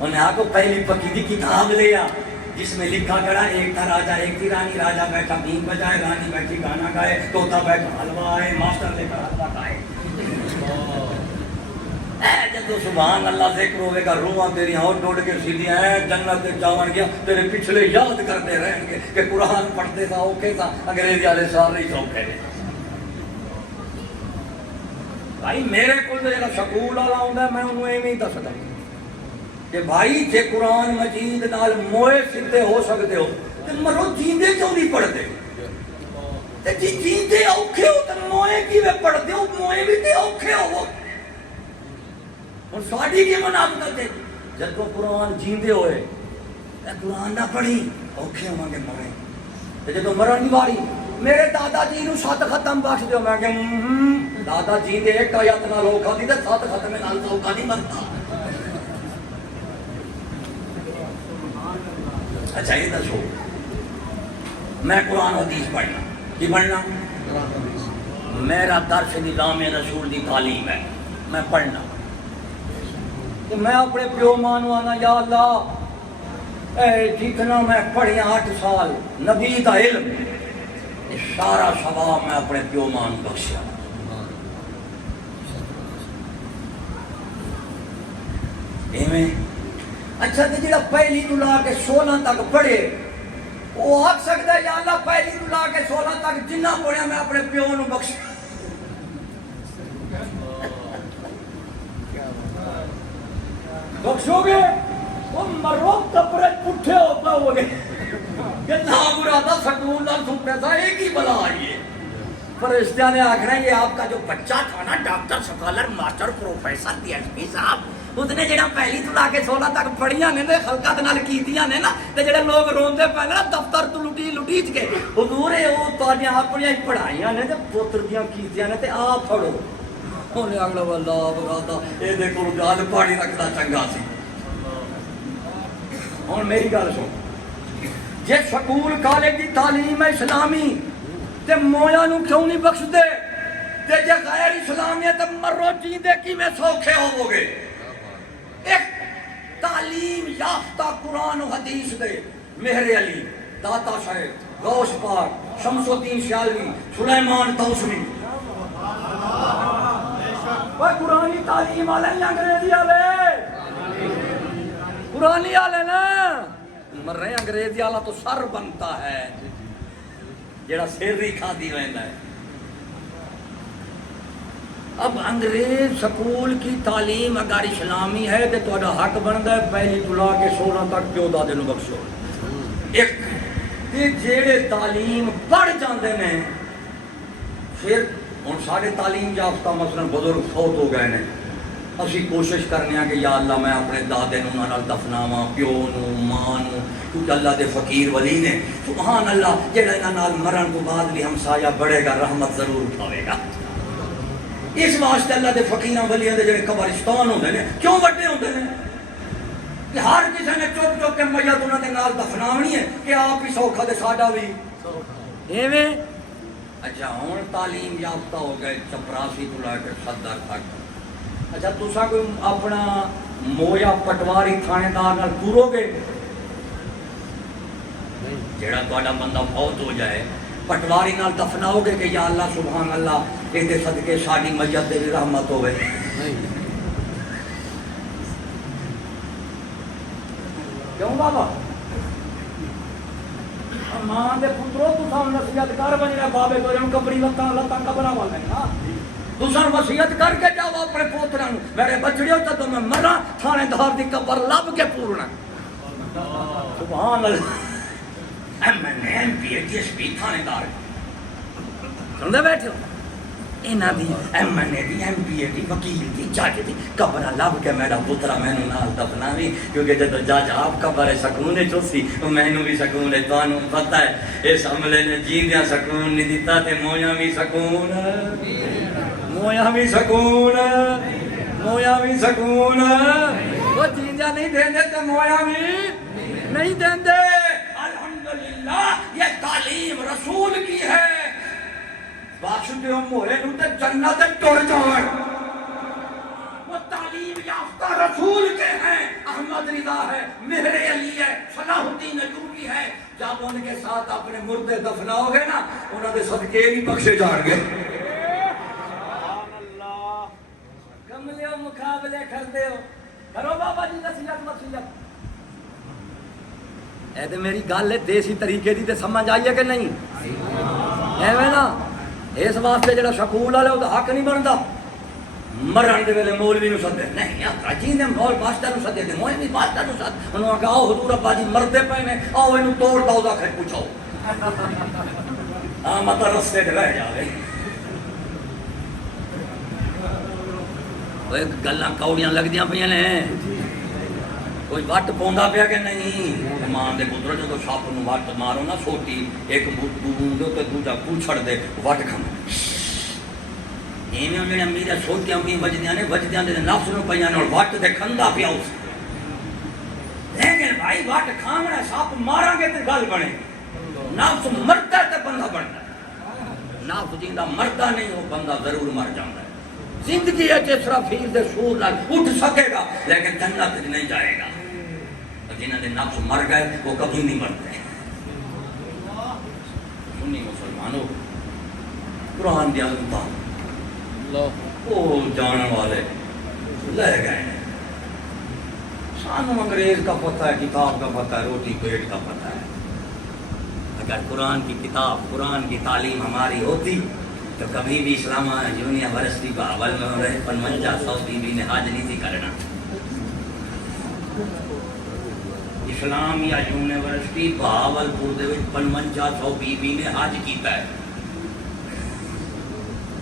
انہیں آپ کو پہلی پکی دی کتاب لیا جس میں لکھا کرا ایک تھا راجہ ایک تھی رانی, راجہ بیٹھا بین بجائے, رانی بیٹھی گانا گائے, طوطا بیٹھا حلوہ آئے, ماسٹر لے کر حلوہ کھائے. جدو سبحان اللہ ذکر ہوئے گا روحاں تیری ہاں ڈوڑ کے سیدھیاں ہیں, جنت جاون گیا تیرے پچھلے یاد کرتے رہیں گے کہ قرآن پڑھتے تھا اوکے تھا, انگریزی والے سارے ہی سوکھے نے. بھائی میرے کو جڑا سکول والا ہوندا میں انہوں ایویں ہی دسدا کہ بھائی جے قرآن مجید نال موئے سدھے ہو سکتے ہو تے مرو جیندے کیوں نہیں پڑھتے؟ تے جی جیندے اوکھے ہو تے موئے کیویں پڑھتے ہو؟ موئے بھی تے اوکھے ہو. ہن ساڈی کی منافقت ہے, جدوں قرآن جیندے ہوئے تے قرآن نہ پڑھی اوکھے ہوں گے موئے, تے جدوں مرن دی واری میرے دادا جی نو 7 ختم بخش دیو, میں کہ دادا جی دے ایک آیت نال اوکھا دی تے 7 ختم نال تو اوکھا نہیں بنتا. اچھا یہ دسو, میں قرآن حدیث پڑھنا کی پڑھنا, میرا درس نظام رسول دی تعلیم ہے, میں پڑھنا کہ میں اپنے پیو ماں نو آنا یا اللہ اے جتنا میں پڑھیا 8 سال نبی دا علم سارا ثواب میں اپنے پیو ماں نو بخشیا. ایویں اچھا تے جڑا پہلی تو لا کے 16 تک پڑھے وہ آکھ سکتا ہے یا اللہ پہلی تو لا کے 16 تک جنہ پڑھیا میں اپنے پیو نو بخش بخشو گے؟ وہ مرو کپڑے پٹھے ہو پاؤ گے کہ نہ برا تھا سکول نہ سنتے تھا ایک ہی بلا آئی ہے. فرشتہ نے آکھنا یہ آپ کا جو بچہ تھا نا doctor scholar master professor D S P صاحب اس نے جڑا پہلی تو لا کے 16 تک پڑھیاں نے تے خلقت نال کیتیاں نے نا, تے جڑے لوگ روندے پے نا دفتر تو لٹیچ کے حضور او تواڈیاں اپنیاں ہی پڑھائیاں نے تے پوتر دیاں کیتیاں نے تے آ پڑھو. انہیں اگلا واللہ بغاتا اے دیکھو گال پاڑی رکھدا چنگا سی. ہن میری گل سن, جے سکول کالج دی تعلیم ہے اسلامی تے مویا نو کیوں نہیں بخش دے, تے جے غیر اسلامی تے مرو جیندے کیویں سوکھے ہوو گے؟ ایک تعلیم یافتہ قرآن و حدیث دے مہر علی داتا صاحب غوث پاک، شمس الدین سیالوی، سلیمان توسوی. وہ قرآنی تعلیم والے یا انگریزی والے؟ قرآنی والے نا. مر رہے انگریزی والا تو سر بنتا ہے جڑا سر ہی کھا دی رہتا ہے. اب انگریز سکول کی تعلیم اگر اسلامی ہے تو تہاڈا حق بنتا ہے پہلی تو لا کے 16 تک پیو دادے نو بخشو. ایک تے جڑے تعلیم پڑھ جاندے نے پھر ہن سارے تعلیم یافتہ مثلا بزرگ فوت ہو گئے نے، اسی کوشش کرنے ہیں کہ یا اللہ میں اپنے دادے نو نال دفناواں، پیو نو، ماں نو، کیونکہ اللہ دے فقیر ولی نے. سبحان اللہ، جڑا انہاں نال مرن تو بعد بھی ہمسایہ بڑھے گا رحمت ضرور اٹھاوے گا. اس واسطے اللہ دے فقیراں ولیاں دے جڑے قبرستان ہوندے نے کیوں وڈے ہوندے نے کہ ہر کسی نے چک چک کے میت انہاں دے نال دفناونی ہے کہ آپ ہی سوکھا تے ساڈا بھی ایویں. اچھا ہن تعلیم یافتہ ہو گئے 84 تو لے کے 70 تک. اچھا تساں کوئی اپنا مویا پٹواری تھانے دار نال پورو گے؟ جڑا تہاڈا بندہ فوت ہو جائے پٹواری نال دفناؤ گے کہ یا اللہ سبحان اللہ یہ صدقے ساڈی میت دے رحمت ہوے؟ کیوں بابا؟ ماں دے پترو تساں نصیحت کر بنیا بابے تو جن قبری لتاں قبراں والے نا. تساں وصیت کر کے جاؤ اپنے پوتراں نوں میرے بچڑیو تے میں مراں تھانے دار دی قبر لب کے پورنا. سبحان اللہ. M P H S P تھانے دار سنتے بیٹھے ہو انہاں دی ایم این اے دی ایم پی اے دی وکیل دی جج دی قبر لب کے میرا پترا مینوں نال دفناوی کیونکہ جدو جج آپ قبر سکون چوسی مینوں بھی سکون ہے. تانوں پتہ ہے اس عملے نے جیندیاں سکون نہیں دیتا تے مویاں بھی سکون، مویاں بھی سکون، مویاں بھی سکون. وہ جیندیاں نہیں دیندے تے مویاں بھی نہیں دیندے. الحمدللہ یہ تعلیم رسول کی ہے. بخش دیو موہے نو تے جنت ٹر جاون. وہ تعلیم یافتہ رسول کے ہیں. احمد رضا ہے، مہر علی ہے، صلاح الدین ایوبی ہے. جب ان کے ساتھ اپنے مردے دفناؤ گے نا انہوں نے صدقے بھی بخشے جان گے. کملے ہو مقابلے کرتے ہو کرو بابا جی نصیحت وصیت. اے تے میری گل ہے دیسی طریقے دی تے سمجھ آئی ہے کہ نہیں؟ ایویں نا اس واسطے جڑا سکول والے دا حق نہیں بنتا مرن دے ویلے مولوی نو سدے نہیں اجی نے مول ماسٹر نو سدے تے مولوی ماسٹر نو سد انہوں آکھا آؤ حضور ابا جی مردے پے نے آؤ اینو توڑ داؤ دا کھے پوچھو ہاں مت رستے تے رہ جاوے. اوے گلاں کوڑیاں لگدیاں پیاں نے کوئی وٹ پوندا پیا کہ نہیں؟ ماں دے پتر جدو سپ نو وٹ مارو نا سوٹی ایک بوند تے دوجا پوچھڑ دے وٹ کھان ایویں جڑے میرے سوٹیاں بھی وجدیاں نے وجدیاں دے نفس نو پیاں نے وٹ تے کھندا پیا اس. لیکن بھائی وٹ کھاونا سپ ماراں گے تے گل بنے. نفس مردا تے بندہ بندا. نفس جیندا مردا نہیں وہ بندہ ضرور مر جاندا ہے. زندگی ہے اسرافیل دے سور نال اٹھ سکے گا لیکن جنت نہیں جائے گا. جنہاں دے نفس مر گئے وہ کبھی نہیں مرتے. سنی مسلمانوں قرآن دی عظمت وہ جاننے والے لے گئے ہیں. سانوں انگریز کا پتہ ہے، کتاب کا پتہ ہے، روٹی پیٹ کا پتہ ہے. اگر قرآن کی کتاب قرآن کی تعلیم ہماری ہوتی تو کبھی بھی اسلامہ یونیورسٹی بہاول میں ہو رہے 5500 بیوی نے حج نہیں تھی کرنا. اسلامیہ یونیورسٹی بہاول پور دے 5500 بیوی نے حج کیتا ہے.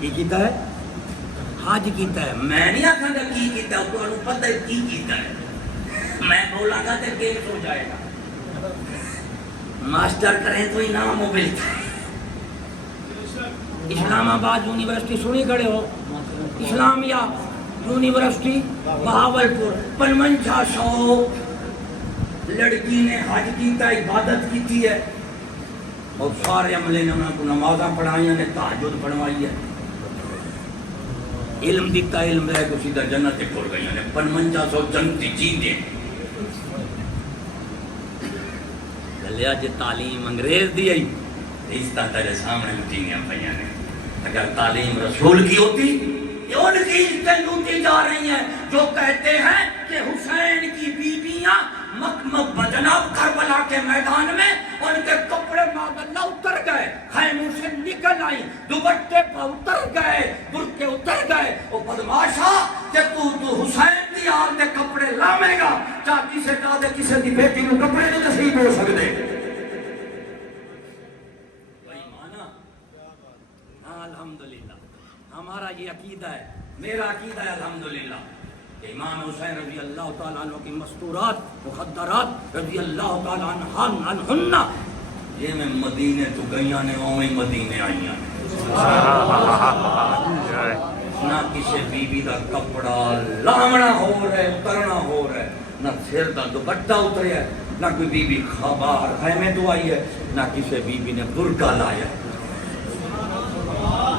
کی کیتا ہے؟ حج کیتا ہے. میں نہیں آکھاں گا کی کیتا ہے، تانوں پتہ ہے کی کیتا ہے. میں بولاں گا تے کیس ہو جائے گا. ماسٹر کریں تو انعام ہو ملتا ہے. اسلام آباد یونیورسٹی سنی کھڑے ہو، اسلامیہ یونیورسٹی بہاول پور 5500 لڑکی نے حج کیتا عبادت کیتی ہے اور سارے عملے نے انہوں کو نمازاں پڑھائی نے تہجد پڑھوائی ہے. علم دیتا علم رہ کو سیدھا جنت تے ٹر گئی نے 5500 جنتی جیندے. گلیا جے تعلیم انگریز دی آئی عزتاں تیرے سامنے لٹیاں پئیاں نے. اگر تعلیم رسول کی ہوتی یہ ان کی عزتیں لوٹی جا رہی ہیں جو کہتے ہیں کہ حسین کی بیویاں جناب کربلا کے میدان میں ان کے کپڑے ماذاللہ اتر گئے, خیموں سے نکل آئی, دوپٹے پہ اتر گئے, برقعے اتر گئے. وہ بدماشا کہ تو حسین دی آل دے کپڑے لامے گا, چاچی سے کہا دے کسی دی بیٹی نو کپڑے نہیں نصیب ہو سکتے. وہی مانا. ہاں الحمدللہ ہمارا یہ عقیدہ ہے, میرا عقیدہ ہے الحمدللہ کہ امام حسین رضی اللہ تعالیٰ عنہ کی مستورات مخدرات رضی اللہ تعالیٰ عنہن یہ میں مدینے تو گئیاں نے اویں مدینے آئیاں نہ کسی بی بی دا کپڑا لامنا ہو رہا ہے, اترنا ہو رہا ہے, نہ سر دا دوپٹہ اتریا ہے, نہ کوئی بی بی باہر خیمے تو آئی ہے, نہ کسی بی بی نے برقع لایا.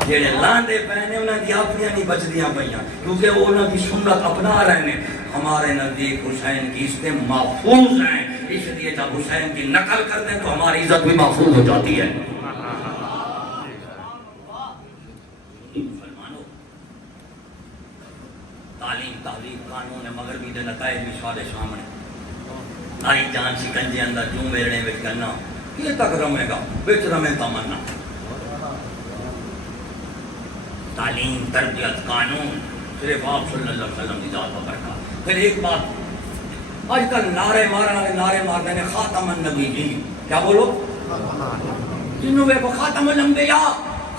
جڑے لاندے پہنے انہاں دی اپنیاں نہیں بچدیاں پئیاں کیونکہ وہ انہاں کی سنت اپنا رہے ہیں. ہمارے نزدیک حسین کی عزتیں محفوظ ہیں, اس لیے جب حسین کی نقل کر دیں تو ہماری عزت بھی محفوظ ہو جاتی ہے. مسلمانوں, تعلیم تہذیب قانون مغربی دے نتائج بھی سارے سامنے. آئی جان شکنجے اندر جوں میرنے وچ کرنا یہ تک رمے گا وچ رمے تمنا. تعلیم تربیت قانون صرف آپ صلی اللہ علیہ وسلم کی ذات پر برکا. پھر ایک بات آج کل نعرے مارنے والے نعرے مار دینے خاتم النبیین, کیا بولو جنہوں میں خاتم الانبیاء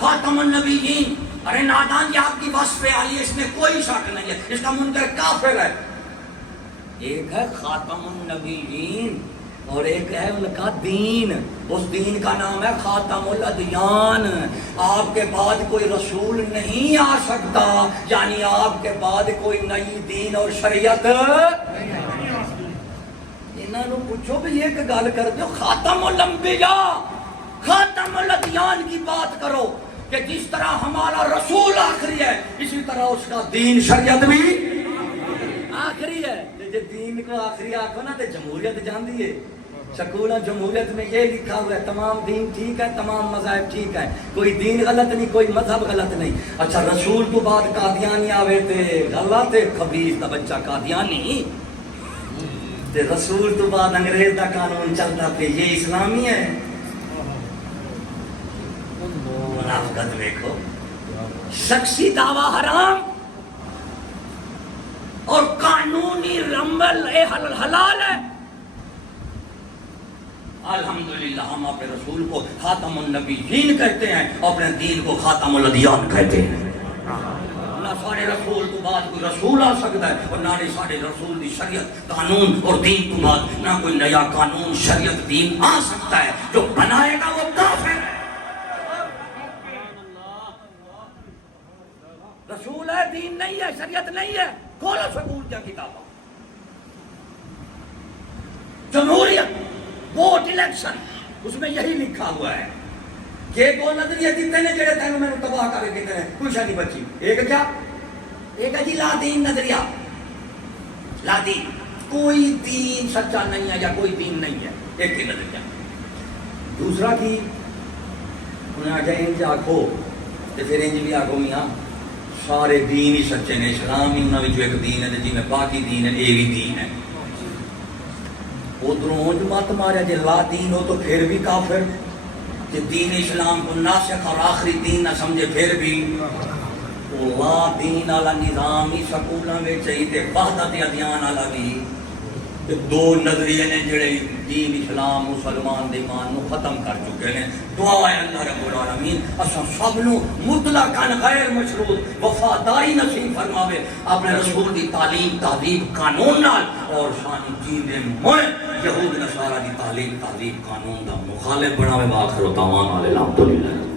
خاتم النبیین. ارے نادان یہ آپ کی وصف پہ آئی ہے, اس میں کوئی شک نہیں ہے, اس کا منکر کافر ہے. ایک ہے خاتم النبیین اور ایک ہے ان کا دین. اس دین کا نام ہے خاتم الادیان. آپ کے بعد کوئی رسول نہیں آ سکتا, یعنی آپ کے بعد کوئی نئی دین اور شریعت. انہوں نے پوچھو بھی ایک گل کر دو, خاتم الانبیاء خاتم الادیان کی بات کرو کہ جس طرح ہمارا رسول آخری ہے اسی طرح اس کا دین شریعت بھی آخری ہے. دین کو آخری آخو نا تو جمہوریت جاندی ہے. سکولہ جمہوریت میں یہ لکھا ہوا ہے تمام دین ٹھیک ہے, تمام مذاہب ٹھیک ہے, کوئی دین غلط نہیں, کوئی مذہب غلط نہیں. اچھا رسول تو بعد قادیانی آوے تھے غلط خبیث دا بچہ قادیانی, تے رسول تو بعد انگریز دا قانون چلتا پہ یہ اسلامی ہے. منافقت دیکھو, شخصی دعویٰ حرام اور قانونی رمل حلال ہے. الحمدللہ ہم اپنے رسول کو خاتم النبیین کہتے ہیں, اپنے دین کو خاتم الادیان کہتے ہیں. نہ سارے رسول تو بعد کوئی رسول آ سکتا ہے اور نہ سارے رسول دی شریعت قانون اور دین تو بعد نہ کوئی نیا قانون شریعت دین آ سکتا ہے. جو بنائے گا وہ کافر ہے. رسول ہے, دین نہیں ہے, شریعت نہیں ہے. کھولو سکول کیا کتاباں. جمہوریت ووٹ الیکشن اس میں یہی لکھا ہوا ہے کہ دو نظریے دیتے ہیں جڑے تینوں میں تباہ کر کے دیتے ہیں, کوئی شاید نہیں بچی. ایک کیا, ایک ہے جی لا دین نظریہ, لا دین, کوئی دین سچا نہیں ہے یا کوئی دین نہیں ہے, ایک ہی نظریہ. دوسرا کی انہیں آگے انج آکھو تو پھر انج بھی آکھو میاں سارے دین ہی سچے نے, اسلام ہی انہوں جو ایک دین ہے جی میں باقی دین ہے یہ بھی دین ہے. ادھروں مت ماریا جی لا دین ہو تو پھر بھی کافر, کہ دین اسلام کو ناسخ اور آخری دین نہ سمجھے پھر بھی. لا دین والا نظام ہی سکولوں میں چاہیے, وحدت ادیان والا بھی. دو نظریے نے جڑے دین اسلام مسلمان دے ایمان نو ختم کر چکے ہیں. دعا ہے اللہ رب العالمین اساں سب نو مطلقاً غیر مشروط وفاداری نصیب فرماوے اپنے رسول دی تعلیم تہذیب قانون نال, اور شان دین دے موئے یہود نصارا دی تعلیم تہذیب قانون دا مخالف بناوے. واخر دعوانا الحمدللہ.